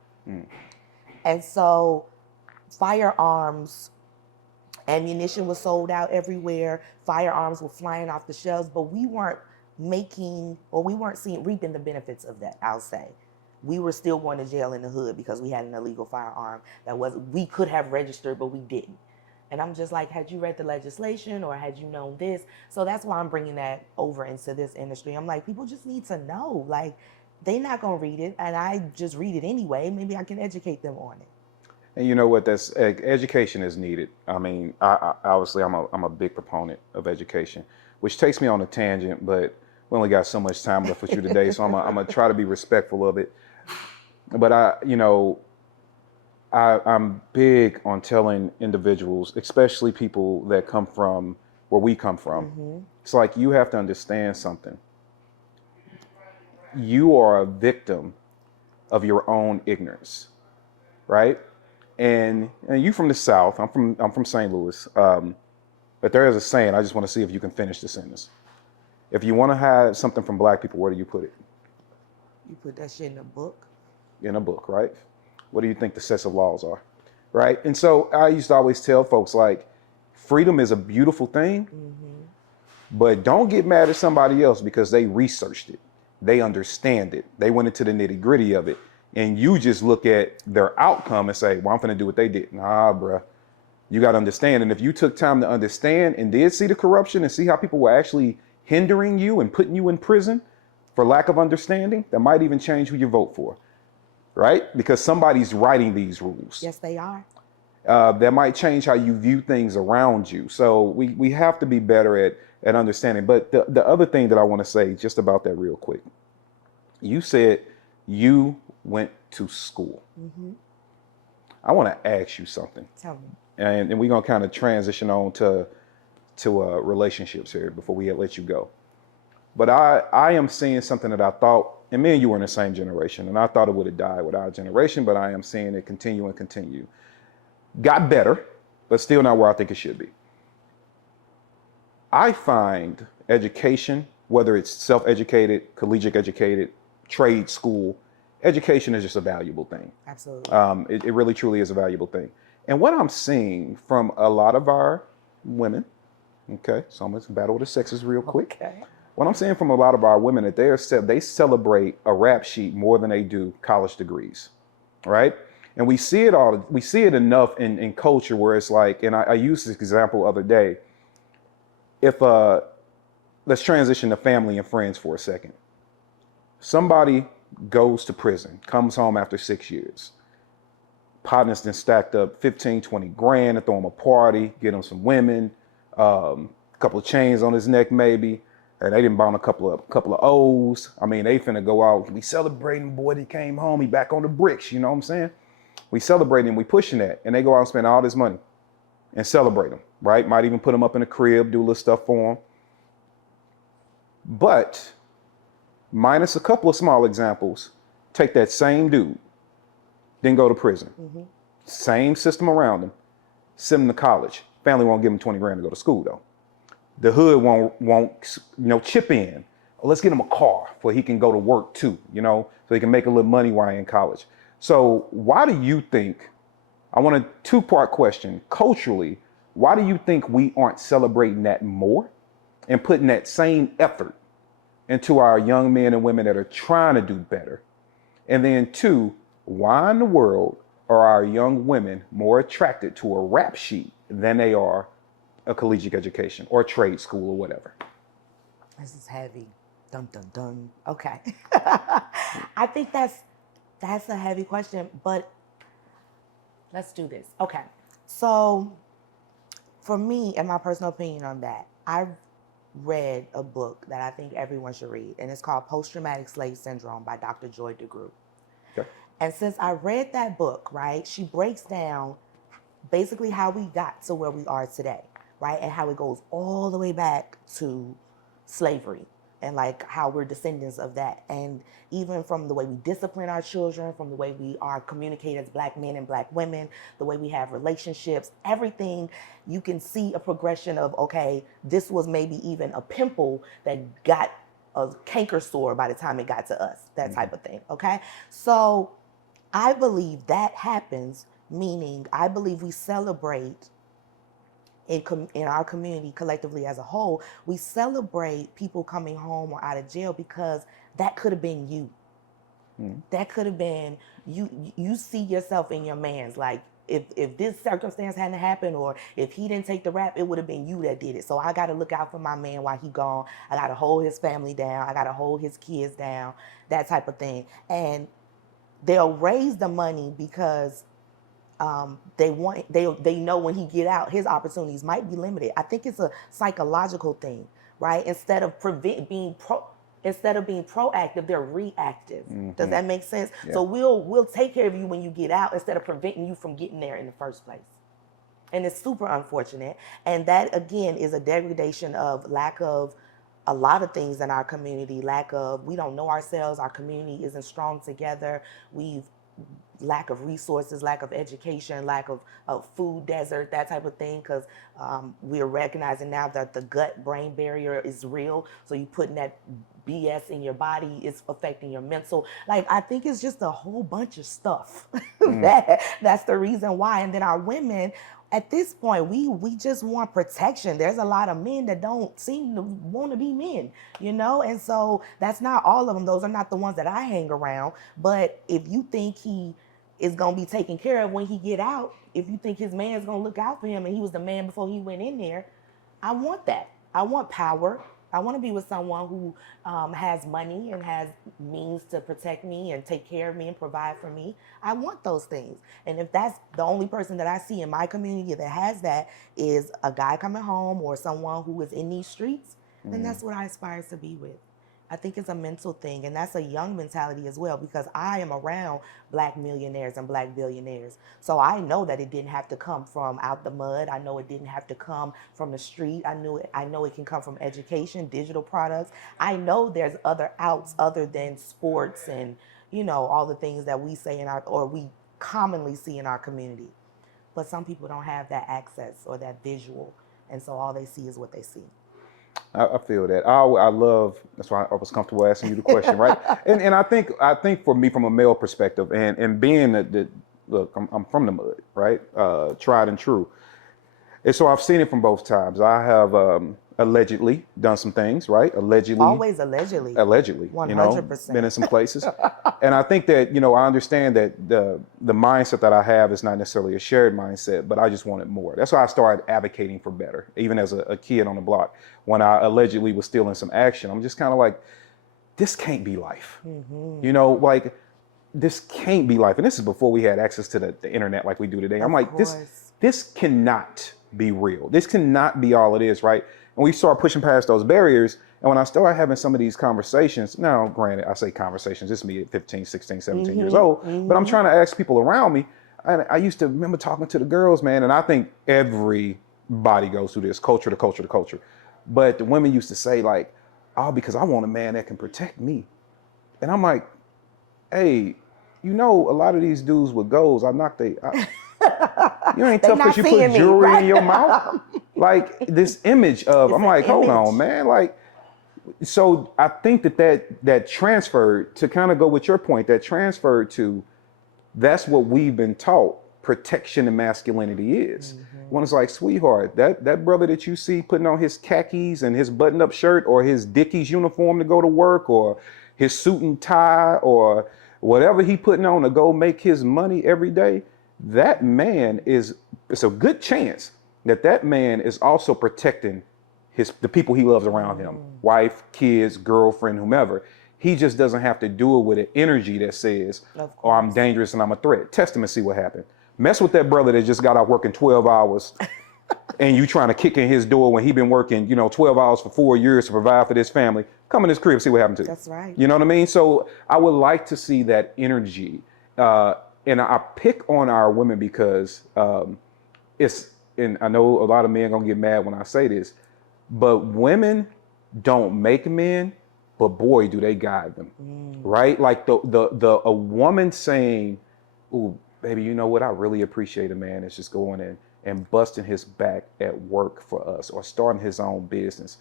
And so firearms, ammunition was sold out everywhere. Firearms were flying off the shelves, but we weren't reaping the benefits of that, I'll say. We were still going to jail in the hood because we had an illegal firearm we could have registered, but we didn't. And I'm just like, had you read the legislation or had you known this? So that's why I'm bringing that over into this industry. I'm like, people just need to know, like, they're not going to read it, and I just read it anyway. Maybe I can educate them on it. And you know what? Education is needed. I mean, I obviously, I'm a big proponent of education, which takes me on a tangent, but we only got so much time left with you today, so I'm gonna try to be respectful of it. But I'm big on telling individuals, especially people that come from where we come from. Mm-hmm. It's like, you have to understand something. You are a victim of your own ignorance, right? And you from the South. I'm from St. Louis. But there is a saying. I just want to see if you can finish the sentence. If you want to have something from Black people, where do you put it? You put that shit in a book. In a book, right? What do you think the sets of laws are, right? And so I used to always tell folks, like, freedom is a beautiful thing, but don't get mad at somebody else because they researched it. They understand it. They went into the nitty gritty of it. And you just look at their outcome and say, well, I'm going to do what they did. Nah, bruh. You got to understand. And if you took time to understand and did see the corruption and see how people were actually hindering you and putting you in prison for lack of understanding, that might even change who you vote for, right? Because somebody's writing these rules. Yes, they are. That might change how you view things around you. So we have to be better at understanding. But the other thing that I want to say just about that real quick, you said you went to school. Mm-hmm. I want to ask you something. Tell me. And we're going to kind of transition on to relationships here before we let you go. But I am seeing something that I thought, and me and you were in the same generation, and I thought it would have died with our generation, but I am seeing it continue and continue. Got better, but still not where I think it should be. I find education, whether it's self-educated, collegiate educated, trade school, education is just a valuable thing. Absolutely. It really, truly is a valuable thing. And what I'm seeing from a lot of our women, okay, so I'm going to battle the sexes real quick. Okay. What I'm seeing from a lot of our women, that they celebrate a rap sheet more than they do college degrees, right? And we see it enough in culture where it's like, and I used this example the other day, if let's transition to family and friends for a second. Somebody goes to prison, comes home after 6 years. Partners then stacked up 15, 20 grand to throw him a party, get him some women, a couple of chains on his neck maybe, and they didn't buy him a couple of O's. I mean, they finna go out, we celebrating, boy, he came home, he back on the bricks, you know what I'm saying? We celebrating, we pushing that, and they go out and spend all this money and celebrate him, right? Might even put him up in the crib, do a little stuff for him. But minus a couple of small examples, take that same dude, then go to prison. Same system around him, send him to college. Family won't give him 20 grand to go to school though. The hood won't chip in. Well, let's get him a car so he can go to work too, so he can make a little money while he's in college. So why do you think, I want a two-part question, culturally, why do you think we aren't celebrating that more and putting that same effort into our young men and women that are trying to do better? And then two, why in the world are our young women more attracted to a rap sheet than they are a collegiate education or trade school or whatever? This is heavy. Dun, dun, dun. Okay. I think that's a heavy question, but let's do this. Okay. So for me, and my personal opinion on that, I read a book that I think everyone should read, and it's called Post-Traumatic Slave Syndrome by Dr. Joy DeGruy. Okay. And since I read that book, right, she breaks down basically how we got to where we are today, right, and how it goes all the way back to slavery and like how we're descendants of that. And even from the way we discipline our children, from the way we are communicate as Black men and Black women, the way we have relationships, everything, you can see a progression of, okay, this was maybe even a pimple that got a canker sore by the time it got to us, that type of thing, okay? So I believe that happens, meaning I believe we celebrate in our community collectively as a whole, we celebrate people coming home or out of jail because that could have been you. That could have been you. You see yourself in your man's, like if this circumstance hadn't happened or if he didn't take the rap, it would have been you that did it. So I got to look out for my man while he gone. I got to hold his family down. I got to hold his kids down, that type of thing. And they'll raise the money because they know when he get out, his opportunities might be limited. I think it's a psychological thing, right? Instead of being proactive, they're reactive. Does that make sense? Yeah. So we'll take care of you when you get out instead of preventing you from getting there in the first place. And it's super unfortunate. And that again is a degradation of lack of a lot of things in our community. We don't know ourselves. Our community isn't strong together. Lack of resources, lack of education, lack of food desert, that type of thing, because we're recognizing now that the gut-brain barrier is real. So you putting that BS in your body, it's affecting your mental. Like, I think it's just a whole bunch of stuff. That's the reason why. And then our women, at this point, we just want protection. There's a lot of men that don't seem to want to be men, And so that's not all of them. Those are not the ones that I hang around. But if you think he is going to be taken care of when he get out, if you think his man's going to look out for him and he was the man before he went in there, I want that. I want power. I want to be with someone who has money and has means to protect me and take care of me and provide for me. I want those things. And if that's the only person that I see in my community that has that is a guy coming home or someone who is in these streets, then that's what I aspire to be with. I think it's a mental thing, and that's a young mentality as well, because I am around Black millionaires and Black billionaires. So I know that it didn't have to come from out the mud. I know it didn't have to come from the street. I know it can come from education, digital products. I know there's other outs other than sports and, all the things that we say we commonly see in our community. But some people don't have that access or that visual, and so all they see is what they see. I feel that. I love. That's why I was comfortable asking you the question, right? And I think for me, from a male perspective, and being that look, I'm from the mud, right? Tried and true. And so I've seen it from both times. I have allegedly done some things, right? Always allegedly. Allegedly, 100%. been in some places. And I think that, I understand that the mindset that I have is not necessarily a shared mindset, but I just wanted more. That's why I started advocating for better, even as a kid on the block. When I allegedly was still in some action, I'm just kind of like, this can't be life. Like, this can't be life. And this is before we had access to the internet like we do today. I'm like, this cannot be real. This cannot be all it is, right? And we start pushing past those barriers. And when I start having some of these conversations, now granted, I say conversations, it's me at 15, 16, 17 years old, but I'm trying to ask people around me. And I used to remember talking to the girls, man, and I think everybody goes through this, culture to culture to culture. But the women used to say like, oh, because I want a man that can protect me. And I'm like, hey, a lot of these dudes with goals, you ain't tough because you put jewelry in your mouth. Like this image of, I'm like, hold on, man. Like, so I think that transferred to kind of go with your point, that transferred to, that's what we've been taught protection and masculinity is. When it's like, sweetheart, that brother that you see putting on his khakis and his button-up shirt or his Dickies uniform to go to work or his suit and tie or whatever he putting on to go make his money every day, that man it's a good chance that man is also protecting the people he loves around him, wife, kids, girlfriend, whomever. He just doesn't have to do it with an energy that says, oh, I'm dangerous and I'm a threat. Test him and see what happened. Mess with that brother that just got out working 12 hours and you trying to kick in his door when he been working, 12 hours for 4 years to provide for this family. Come in his crib, see what happened to you. That's right. You know what I mean? So I would like to see that energy. And I pick on our women because and I know a lot of men gonna get mad when I say this, but women don't make men, but boy, do they guide them, right? Like a woman saying, "Ooh, baby, you know what? I really appreciate a man that's just going in and busting his back at work for us or starting his own business.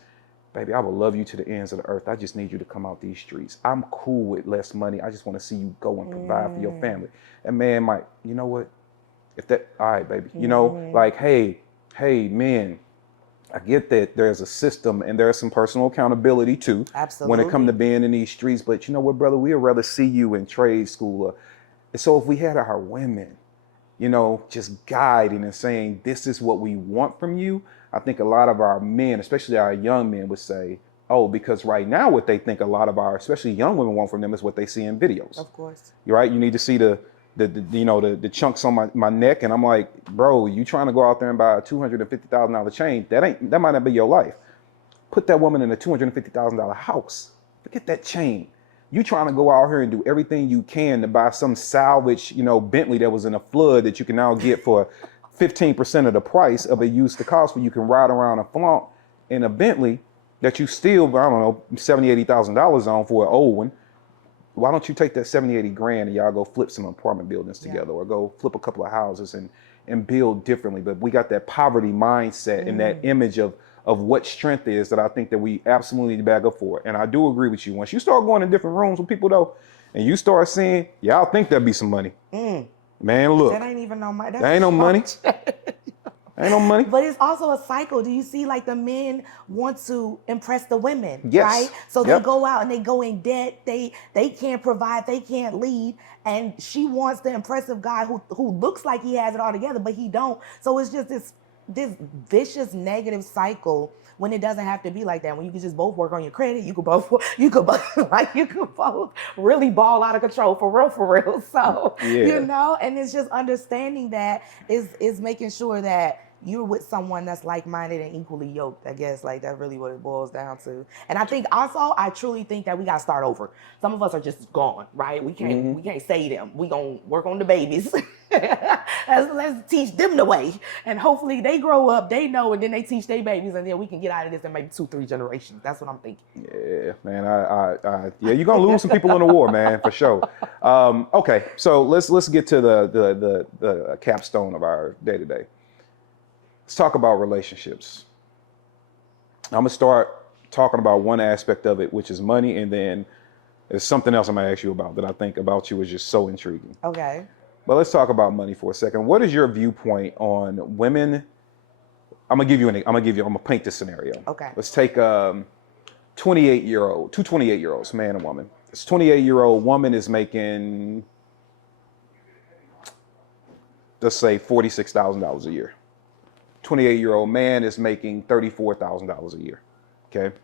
Baby, I will love you to the ends of the earth. I just need you to come out these streets. I'm cool with less money. I just want to see you go and provide for your family." And man might, you know what? All right, baby, like, hey, men, I get that there's a system and there's some personal accountability too. Absolutely. When it comes to being in these streets. But you know what, brother, we'd rather see you in trade school. So if we had our women, just guiding and saying, this is what we want from you, I think a lot of our men, especially our young men, would say, oh, because right now what they think a lot of our, especially young women, want from them is what they see in videos. Of course. You're right. You need to see the chunks on my neck, and I'm like, bro, you trying to go out there and buy a $250,000 chain? That might not be your life. Put that woman in a $250,000 house. Forget that chain. You trying to go out here and do everything you can to buy some salvage, Bentley that was in a flood that you can now get for 15% of the price of it used to cost, where you can ride around and flaunt in a Bentley that you still, I don't know, $70,000, $80,000 on for an old one. Why don't you take that 70, 80 grand and y'all go flip some apartment buildings together or go flip a couple of houses and build differently? But we got that poverty mindset and that image of what strength is that I think that we absolutely need to back up for. And I do agree with you. Once you start going in different rooms with people though, and you start seeing, y'all think there'd be some money. Man, look. That ain't even no money. That ain't no money. Ain't no money. But it's also a cycle. Do you see, like, the men want to impress the women, yes. right? So they go out and they go in debt. They can't provide. They can't lead. And she wants the impressive guy who looks like he has it all together, but he don't. So it's just this vicious negative cycle when it doesn't have to be like that. When you can just both work on your credit, you could both really ball out of control for real. So, and it's just understanding that is making sure that you're with someone that's like-minded and equally yoked. I guess like that's really what it boils down to. And I think also, I truly think that we got to start over. Some of us are just gone, right? We can't save them. We gonna work on the babies. Let's teach them the way, and hopefully they grow up, they know, and then they teach their babies, and then we can get out of this in maybe 2-3 generations. That's what I'm thinking. Yeah, man. You're gonna lose some people in the war, man, for sure. Okay, so let's get to the capstone of our day to day. Let's talk about relationships. I'm gonna start talking about one aspect of it, which is money, and then there's something else I'm gonna ask you about that I think about you is just so intriguing. Okay. But let's talk about money for a second. What is your viewpoint on women I'm gonna paint this scenario. Okay. Let's take 28-year-old, two 28-year-olds, man and woman. This 28-year-old woman is making, let's say, $46,000 a year. 28-year-old man is making $34,000 a year. Okay.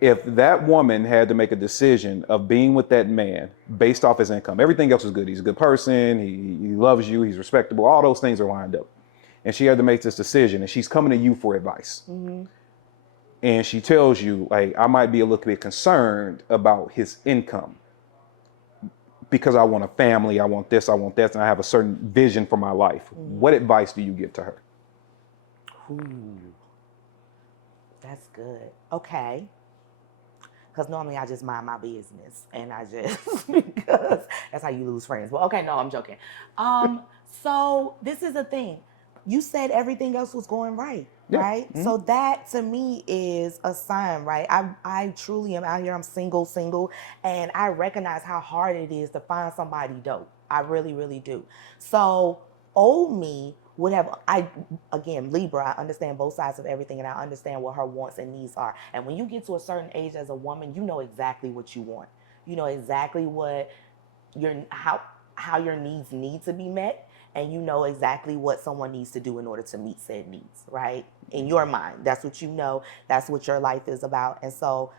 If that woman had to make a decision of being with that man based off his income, everything else is good. He's a good person. He loves you. He's respectable. All those things are lined up. And she had to make this decision, and she's coming to you for advice. Mm-hmm. And she tells you, like, I might be a little bit concerned about his income because I want a family, I want this, I want that, and I have a certain vision for my life. Mm-hmm. What advice do you give to her? Ooh, that's good. Okay. Because normally I just mind my business and I just, because that's how you lose friends. Well, okay, no, I'm joking. So this is the thing. You said everything else was going right, right? Mm-hmm. So that to me is a sign, right? I truly am out here. I'm single, and I recognize how hard it is to find somebody dope. I really, really do. So old me would have, again, Libra, I understand both sides of everything, and I understand what her wants and needs are. And when you get to a certain age as a woman, you know exactly what you want. You know exactly what how your needs need to be met, and you know exactly what someone needs to do in order to meet said needs, right? In your mind, that's what you know, that's what your life is about. And so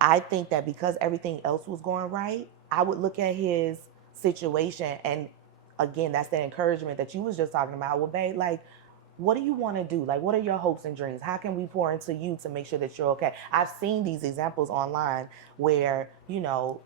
I think that because everything else was going right, I would look at his situation, and again, that's that encouragement that you was just talking about. Well, babe, like, what do you want to do? Like, what are your hopes and dreams? How can we pour into you to make sure that you're okay? I've seen these examples online where, you know,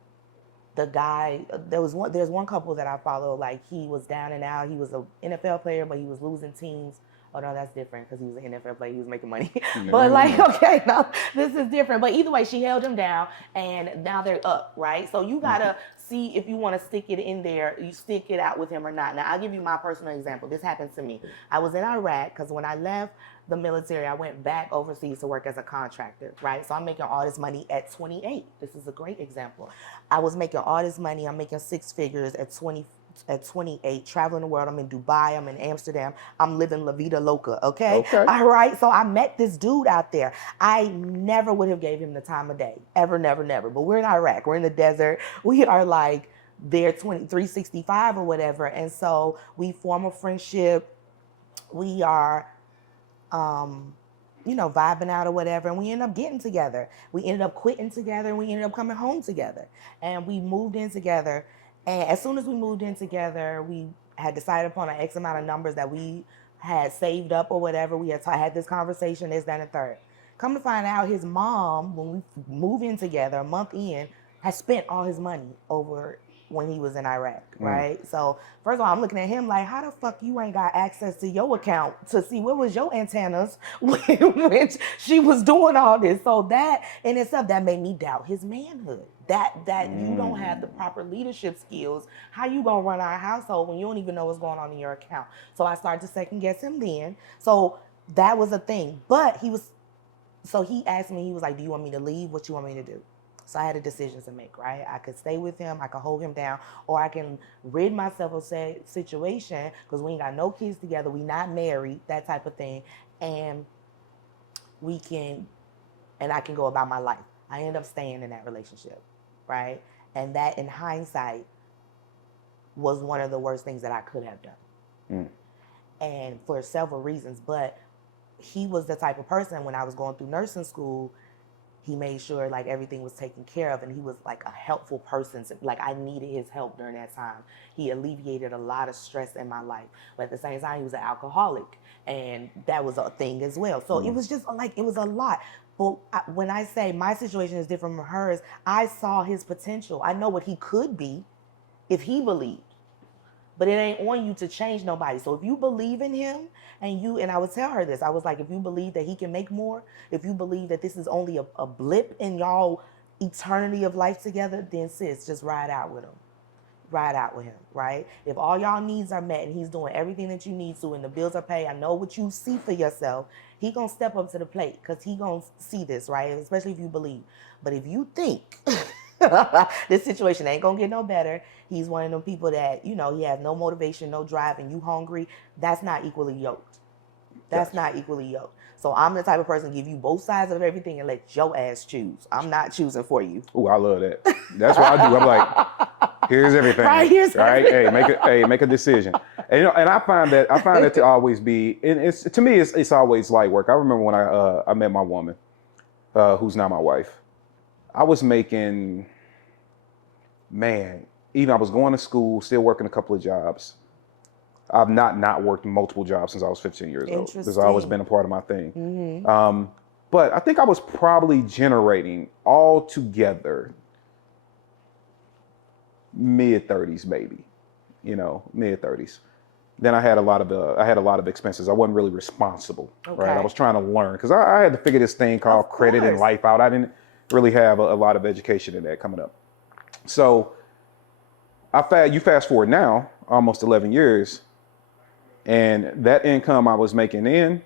the guy, there's one couple that I follow, like, he was down and out. He was an NFL player, but he was losing teams. Oh, no, that's different because he was an NFL player. He was making money. But, like, okay, no, this is different. But either way, she held him down, and now they're up, right? So you got to see if you want to stick it in there, you stick it out with him or not. Now, I'll give you my personal example. This happened to me. I was in Iraq because when I left the military, I went back overseas to work as a contractor, right? So I'm making all this money at 28. This is a great example. I was making all this money. I'm making six figures at 28, traveling the world. I'm in Dubai, I'm in Amsterdam, I'm living La Vida Loca, okay? All right, so I met this dude out there. I never would have gave him the time of day, ever, never, never. But we're in Iraq, we're in the desert, we are like there 365 or whatever. And so we form a friendship, we are, you know, vibing out or whatever, and we end up getting together. We ended up quitting together, and we ended up coming home together. And we moved in together. And as soon as we moved in together, we had decided upon an X amount of numbers that we had saved up or whatever. We had this conversation, this, that, and third. Come to find out, his mom, when we moved in together, a month in, had spent all his money over when he was in Iraq, right? So first of all, I'm looking at him like, how the fuck you ain't got access to your account to see what was your antennas when she was doing all this? So that in itself, that made me doubt his manhood. That you don't have the proper leadership skills. How you gonna run our household when you don't even know what's going on in your account? So I started to second guess him then. So that was a thing. But he asked me, he was like, do you want me to leave? What you want me to do? So I had a decision to make, right? I could stay with him, I could hold him down, or I can rid myself of said situation because we ain't got no kids together, we not married, that type of thing, and I can go about my life. I ended up staying in that relationship, right? And that, in hindsight, was one of the worst things that I could have done. And for several reasons, but he was the type of person, when I was going through nursing school, he made sure like everything was taken care of, and he was like a helpful person. Like, I needed his help during that time. He alleviated a lot of stress in my life, but at the same time, he was an alcoholic, and that was a thing as well. So it was just like, it was a lot. But when I say my situation is different from hers, I saw his potential. I know what he could be if he believed. But it ain't on you to change nobody. So if you believe in him, and I would tell her this, I was like, if you believe that he can make more, if you believe that this is only a blip in y'all eternity of life together, then sis, just ride out with him. Ride out with him, right? If all y'all needs are met and he's doing everything that you need to and the bills are paid, I know what you see for yourself, he gonna step up to the plate because he gonna see this, right? Especially if you believe. But if you think This situation ain't gonna get no better. He's one of them people that, you know, he has no motivation, no drive, and you hungry. That's not equally yoked. That's Gotcha. not equally yoked. So I'm the type of person to give you both sides of everything and let your ass choose. I'm not choosing for you. Oh, I love that. That's what I do. I'm like, here's everything. Right, here's right. everything. Hey, make a decision. And you know, and I find that to always be, and it's to me, it's always light work. I remember when I met my woman, who's now my wife. I was making, man, even I was going to school, still working a couple of jobs. I've not worked multiple jobs since I was 15 years old. This has always been a part of my thing. Mm-hmm. But I think I was probably generating all together mid 30s, maybe, you know, mid 30s. Then I had a lot of expenses. I wasn't really responsible, right? I was trying to learn because I had to figure this thing called credit and life out. I didn't really have a lot of education in that coming up. So you fast forward now, almost 11 years, and that income I was making then,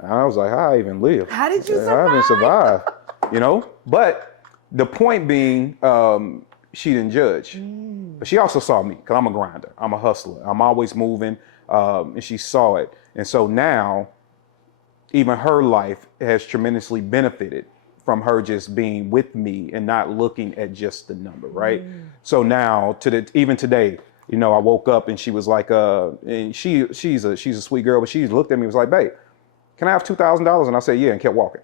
I was like, how I even live? How did you survive? I even survive, you know? But the point being, she didn't judge. But she also saw me because I'm a grinder. I'm a hustler. I'm always moving. And she saw it. And so now, even her life has tremendously benefited from her just being with me and not looking at just the number, right? So now, even today, you know, I woke up and she was like, and she's a sweet girl, but she looked at me and was like, babe, can I have $2,000? And I said, yeah, and kept walking.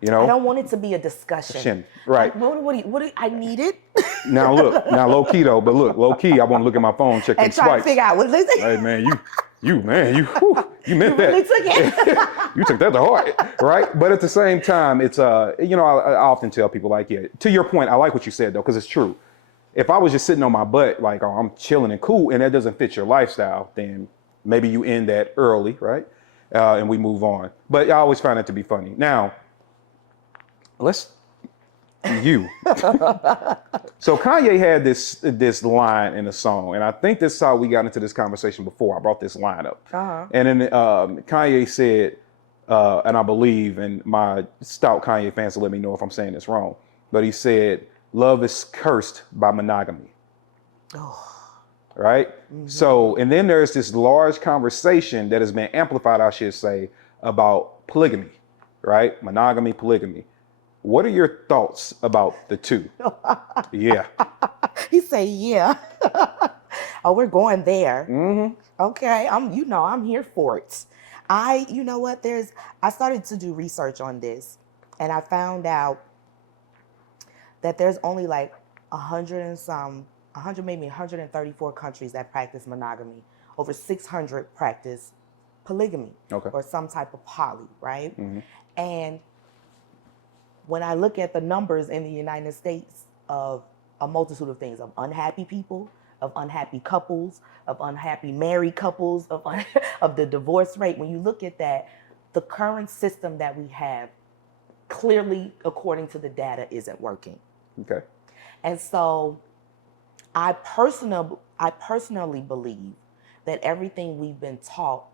You know, I don't want it to be a discussion. Right. I need it. Now low key though, but low key, I want to look at my phone, check and the try swipes. to figure out what this is. Hey man, you meant You really took it. You took that to heart, right? But at the same time, it's you know, I often tell people like, yeah, to your point, I like what you said though, because it's true. If I was just sitting on my butt, like, oh, I'm chilling and cool, and that doesn't fit your lifestyle, then maybe you end that early, right? And we move on. But I always find it to be funny. Now, you. So Kanye had this line in a song, and I think this is how we got into this conversation before. I brought this line up. And then Kanye said, and I believe, and my stout Kanye fans will let me know if I'm saying this wrong, but he said, love is cursed by monogamy. Right? So, and then there's this large conversation that has been amplified, I should say, about polygamy, right? Monogamy, polygamy. What are your thoughts about the two? Yeah. He say, yeah. Oh, we're going there. Okay, I'm here for it. You know what? I started to do research on this, and I found out that there's only like 134 countries that practice monogamy. Over 600 practice polygamy or some type of poly, right? And when I look at the numbers in the United States of a multitude of things, of unhappy people, of unhappy couples, of unhappy married couples, of the divorce rate, when you look at that, the current system that we have clearly, according to the data, isn't working. Okay. And so I personally believe that everything we've been taught,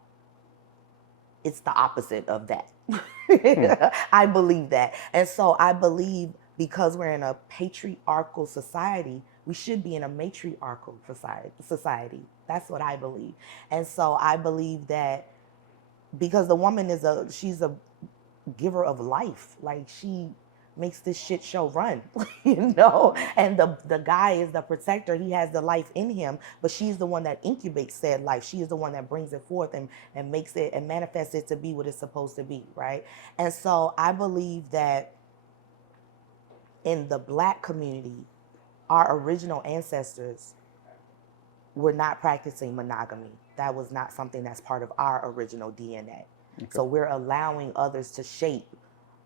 it's the opposite of that. I believe that. And so I believe because we're in a patriarchal society, we should be in a matriarchal society. That's what I believe. And so I believe that because the woman she's a giver of life. Like, she makes this shit show run, you know? And the guy is the protector. He has the life in him, but she's the one that incubates said life. She is the one that brings it forth and makes it and manifests it to be what it's supposed to be, right? And so I believe that in the Black community, our original ancestors were not practicing monogamy. That was not something that's part of our original DNA. So we're allowing others to shape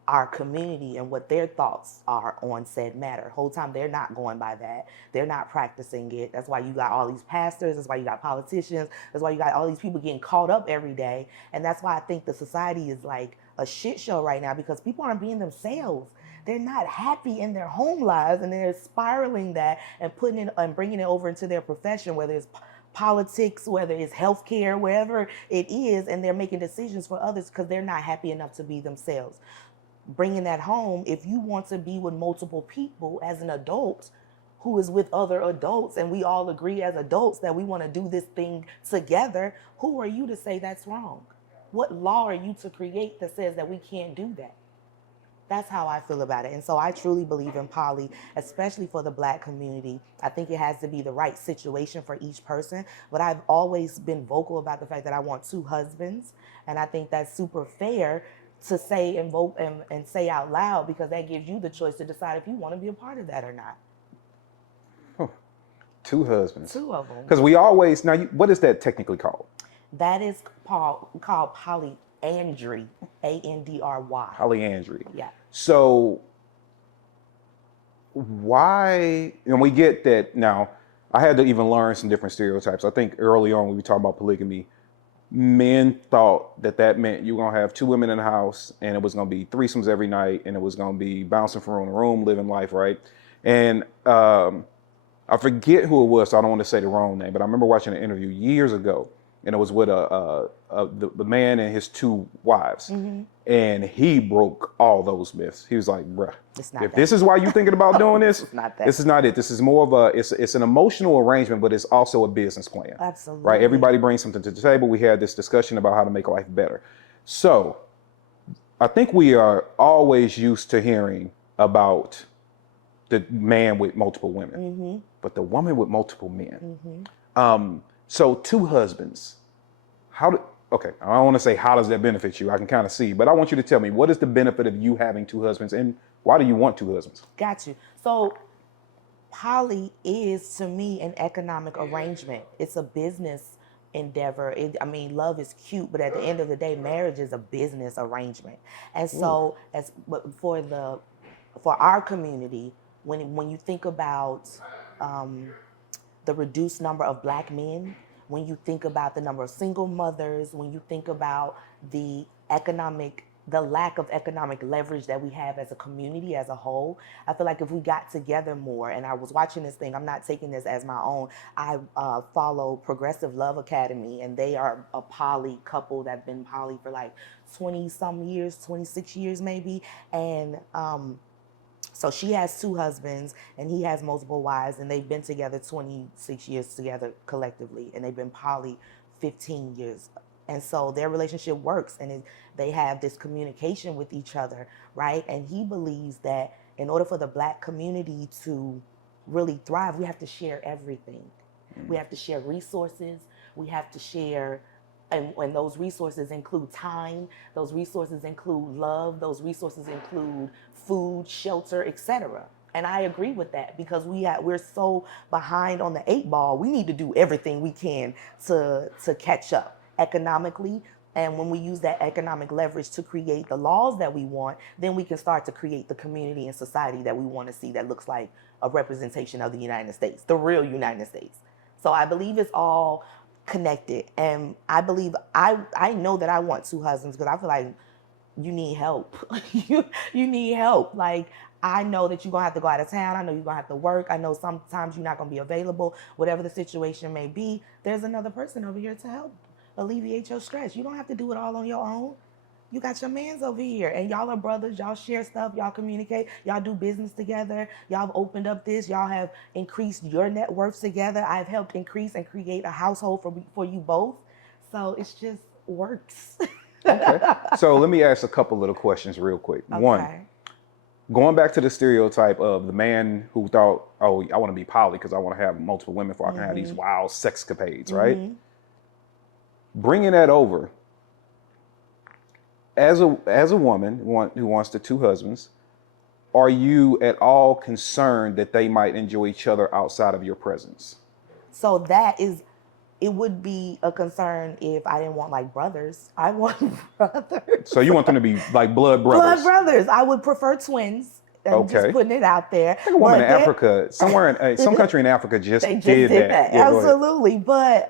our community and what their thoughts are on said matter. Whole time they're not going by that. They're not practicing it. That's why you got all these pastors. That's why you got politicians. That's why you got all these people getting caught up every day. And that's why I think the society is like a shit show right now, because people aren't being themselves. They're not happy in their home lives, and they're spiraling that and putting it and bringing it over into their profession, whether it's politics, whether it's healthcare, wherever it is, and they're making decisions for others because they're not happy enough to be themselves. bringing that home, if you want to be with multiple people as an adult who is with other adults and we all agree as adults that we want to do this thing together, who are you to say that's wrong? What law are you to create that says that we can't do that? That's how I feel about it. And so I truly believe in poly, especially for the Black community. I think it has to be the right situation for each person. But I've always been vocal about the fact that I want two husbands. And I think that's super fair to say and vote and say out loud, because that gives you the choice to decide if you want to be a part of that or not. Two husbands. Two of them. Because we always, now, what is that technically called? That is called polyandry, Andry. Polyandry. Yeah. So why, and we get that now, I had to even learn some different stereotypes. I think early on when we talked about polygamy, men thought that that meant you were going to have two women in the house and it was going to be threesomes every night and it was going to be bouncing from room to room, living life, right? And I forget who it was, so I don't want to say the wrong name, but I remember watching an interview years ago, and it was with the man and his two wives, and he broke all those myths. He was like, "Bruh, if this is why you're thinking about doing this, this is not it. This is more of a it's an emotional arrangement, but it's also a business plan. Absolutely, right? Everybody brings something to the table. We had this discussion about how to make life better. So, I think we are always used to hearing about the man with multiple women, but the woman with multiple men. So two husbands, okay, I don't want to say how does that benefit you? I can kind of see, but I want you to tell me, what is the benefit of you having two husbands and why do you want two husbands? Got you. So poly is to me an economic arrangement. It's a business endeavor. I mean, love is cute, but at the end of the day, marriage is a business arrangement. And so for our community, when you think about the reduced number of Black men, when you think about the number of single mothers, when you think about the lack of economic leverage that we have as a community as a whole, I feel like if we got together more, and I was watching this thing, I'm not taking this as my own, I follow Progressive Love Academy, and they are a poly couple that's been poly for like 20 some years, 26 years maybe, and so she has two husbands and he has multiple wives, and they've been together 26 years together collectively, and they've been poly 15 years. And so their relationship works, and they have this communication with each other, right? And he believes that in order for the Black community to really thrive, we have to share everything. We have to share resources. We have to share, and those resources include time, those resources include love, those resources include food, shelter, etc. And I agree with that, because we're so behind on the 8 ball. We need to do everything we can to catch up economically. And when we use that economic leverage to create the laws that we want, then we can start to create the community and society that we want to see, that looks like a representation of the United States, the real United States. So I believe it's all connected. And I believe, I know that I want two husbands, because I feel like you need help. you need help. Like, I know that you're going to have to go out of town. I know you're going to have to work. I know sometimes you're not going to be available. Whatever the situation may be, there's another person over here to help alleviate your stress. You don't have to do it all on your own. You got your mans over here, and y'all are brothers. Y'all share stuff. Y'all communicate. Y'all do business together. Y'all have opened up this. Y'all have increased your net worth together. I've helped increase and create a household for you both. So it's just works. Okay. So let me ask a couple little questions real quick. Okay. One, going back to the stereotype of the man who thought, oh, I want to be poly because I want to have multiple women before I can have these wild sexcapades, right? Bringing that over, as a woman who wants the two husbands, are you at all concerned that they might enjoy each other outside of your presence? So it would be a concern if I didn't want like brothers. I want brothers. So you want them to be like blood brothers? Blood brothers. I would prefer twins. I'm just putting it out there. I think a woman in Africa, somewhere in some country in Africa just did that. Yeah, absolutely. But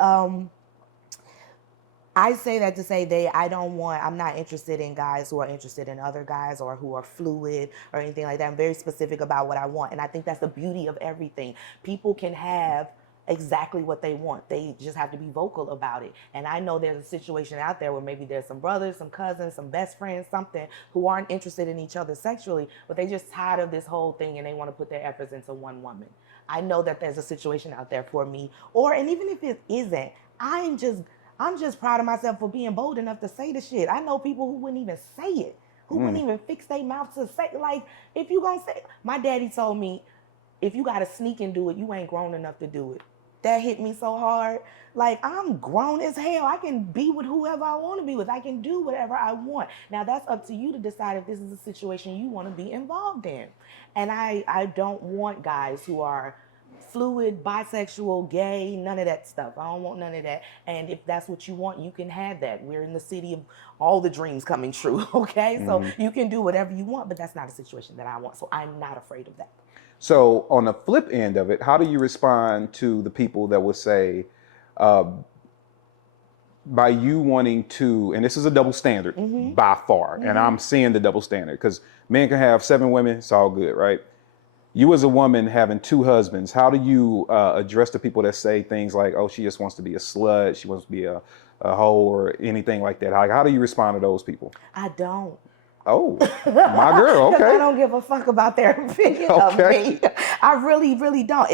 I say that to say I'm not interested in guys who are interested in other guys or who are fluid or anything like that. I'm very specific about what I want. And I think that's the beauty of everything. People can have exactly what they want. They just have to be vocal about it. And I know there's a situation out there where maybe there's some brothers, some cousins, some best friends, something, who aren't interested in each other sexually, but they just tired of this whole thing and they want to put their efforts into one woman. I know that there's a situation out there for me. And even if it isn't, I'm just proud of myself for being bold enough to say the shit. I know people who wouldn't even say it, who wouldn't even fix their mouth to say, like, if you gonna say, my daddy told me, if you gotta sneak and do it, you ain't grown enough to do it. That hit me so hard. Like, I'm grown as hell. I can be with whoever I want to be with. I can do whatever I want. Now, that's up to you to decide if this is a situation you want to be involved in. And I don't want guys who are fluid, bisexual, gay, none of that stuff. I don't want none of that. And if that's what you want, you can have that. We're in the city of all the dreams coming true, okay? So you can do whatever you want, but that's not a situation that I want. So I'm not afraid of that. So on the flip end of it, how do you respond to the people that would say, by you wanting to, and this is a double standard by far, and I'm seeing the double standard, because men can have 7 women, it's all good, right? You as a woman having 2 husbands, how do you address the people that say things like, oh, she just wants to be a slut, she wants to be a hoe, or anything like that? How do you respond to those people? I don't. Oh, my girl, okay. I don't give a fuck about their opinion of me. I really, really don't.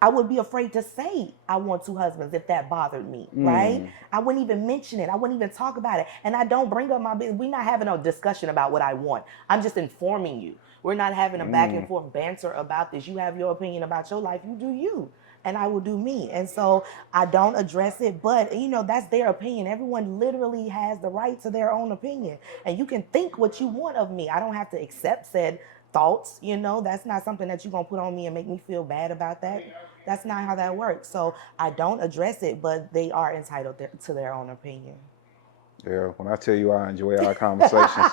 I would be afraid to say I want 2 husbands if that bothered me, right? I wouldn't even mention it. I wouldn't even talk about it. And I don't bring up my business. We're not having a discussion about what I want. I'm just informing you. We're not having a back and forth banter about this. You have your opinion about your life. You do you. And I will do me. And so I don't address it, but that's their opinion. Everyone literally has the right to their own opinion. And you can think what you want of me. I don't have to accept said thoughts. That's not something that you're going to put on me and make me feel bad about that. That's not how that works. So I don't address it, but they are entitled to their own opinion. Yeah, when I tell you I enjoy our conversations,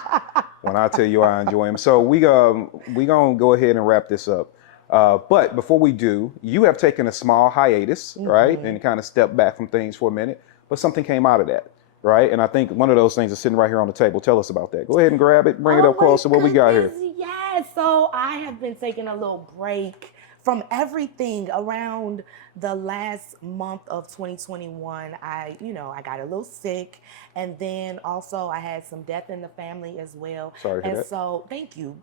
when I tell you I enjoy them. So we gonna go ahead and wrap this up. But before we do, you have taken a small hiatus, right? And kind of stepped back from things for a minute, but something came out of that, right? And I think one of those things is sitting right here on the table. Tell us about that. Go ahead and grab it, bring it up closer. What we got here? Yes, so I have been taking a little break from everything around the last month of 2021. I got a little sick, and then also I had some death in the family as well. Sorry to hear that. So thank you.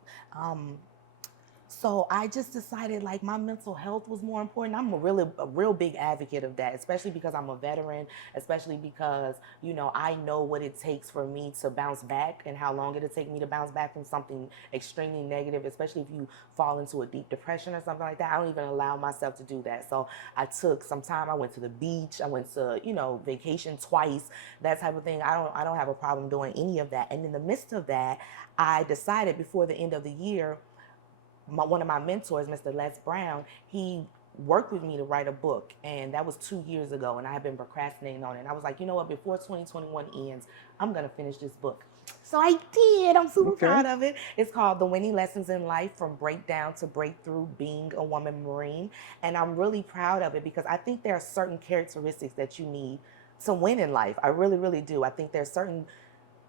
So I just decided like my mental health was more important. I'm a real big advocate of that, especially because I'm a veteran, especially because, I know what it takes for me to bounce back and how long it'll take me to bounce back from something extremely negative, especially if you fall into a deep depression or something like that. I don't even allow myself to do that. So I took some time. I went to the beach. I went to, vacation twice, that type of thing. I don't have a problem doing any of that. And in the midst of that, I decided before the end of the year, one of my mentors, Mr. Les Brown, he worked with me to write a book, and that was 2 years ago, and I have been procrastinating on it. And I was like, you know what, before 2021 ends, I'm going to finish this book. So I did. I'm super proud of it. It's called The Winning Lessons in Life from Breakdown to Breakthrough, Being a Woman Marine. And I'm really proud of it because I think there are certain characteristics that you need to win in life. I really, really do. I think there's certain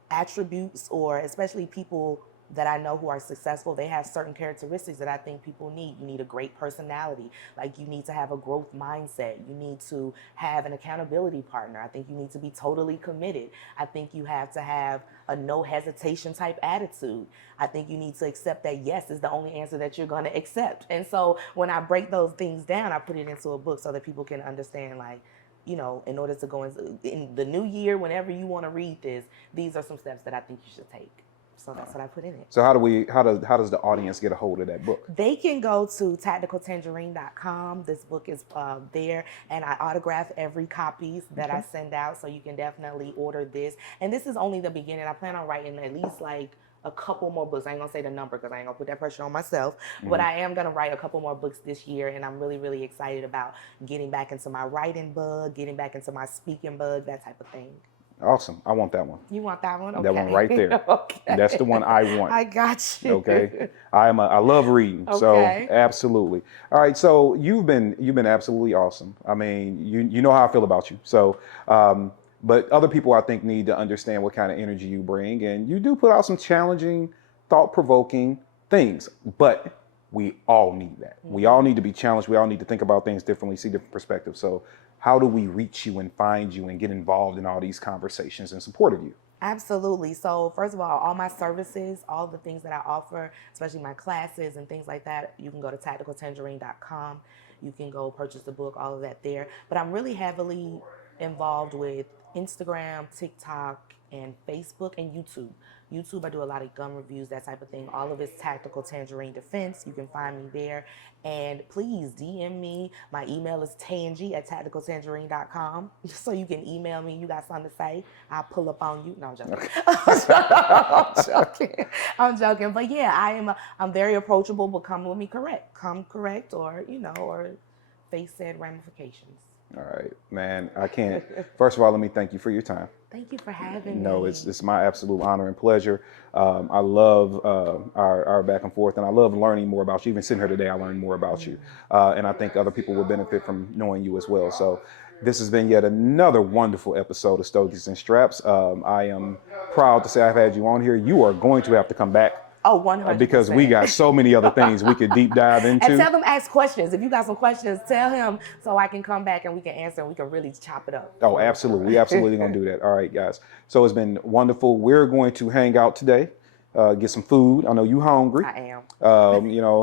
attributes, or especially people that I know who are successful, they have certain characteristics that I think people need. You need a great personality. Like, you need to have a growth mindset. You need to have an accountability partner. I think you need to be totally committed. I think you have to have a no hesitation type attitude. I think you need to accept that yes is the only answer that you're going to accept. And so when I break those things down, I put it into a book so that people can understand, like, in order to go in the new year, whenever you want to read this, these are some steps that I think you should take. So that's what I put in it. So how does the audience get a hold of that book? They can go to tacticaltangerine.com. This book is there, and I autograph every copy that I send out, so you can definitely order this. And this is only the beginning. I plan on writing at least like a couple more books. I ain't gonna say the number because I ain't gonna put that pressure on myself, but I am gonna write a couple more books this year, and I'm really, really excited about getting back into my writing bug, getting back into my speaking bug, that type of thing. Awesome. I want that one. You want that one? Okay. That one right there. Okay. That's the one I want. I got you. Okay. I love reading. Okay. So absolutely. All right. So you've been absolutely awesome. I mean, you know how I feel about you. So, but other people I think need to understand what kind of energy you bring, and you do put out some challenging, thought-provoking things. But we all need that. We all need to be challenged. We all need to think about things differently, see different perspectives. So how do we reach you and find you and get involved in all these conversations in support of you? Absolutely. So first of all my services, all the things that I offer, especially my classes and things like that, you can go to tacticaltangerine.com. You can go purchase the book, all of that there. But I'm really heavily involved with Instagram, TikTok, and Facebook and YouTube. YouTube, I do a lot of gun reviews, that type of thing. All of it's Tactical Tangerine Defense. You can find me there. And please DM me. My email is tangy@tacticaltangerine.com. So you can email me. You got something to say, I'll pull up on you. No, I'm joking. I'm joking. I'm joking. But yeah, I'm very approachable, but come with me correct. Come correct, or, or face said ramifications. All right, man. I can't. First of all, let me thank you for your time. Thank you for having me. No, it's my absolute honor and pleasure. I love our back and forth, and I love learning more about you. Even sitting here today, I learned more about you, and I think other people will benefit from knowing you as well. So this has been yet another wonderful episode of Stogies and Straps. I am proud to say I've had you on here. You are going to have to come back. Oh, 100%. Because we got so many other things we could deep dive into. And tell them ask questions. If you got some questions, tell him so I can come back and we can answer and we can really chop it up. Oh, absolutely. We absolutely going to do that. All right, guys. So it's been wonderful. We're going to hang out today, get some food. I know you hungry. I am.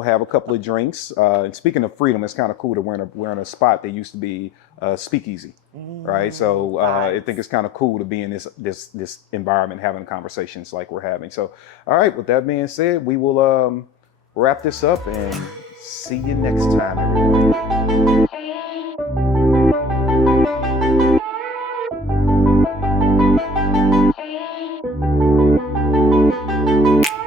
Have a couple of drinks. And speaking of freedom, it's kind of cool that we're in a spot that used to be speakeasy, right? So I think it's kind of cool to be in this environment, having conversations like we're having. So, all right. With that being said, we will wrap this up and see you next time, everyone.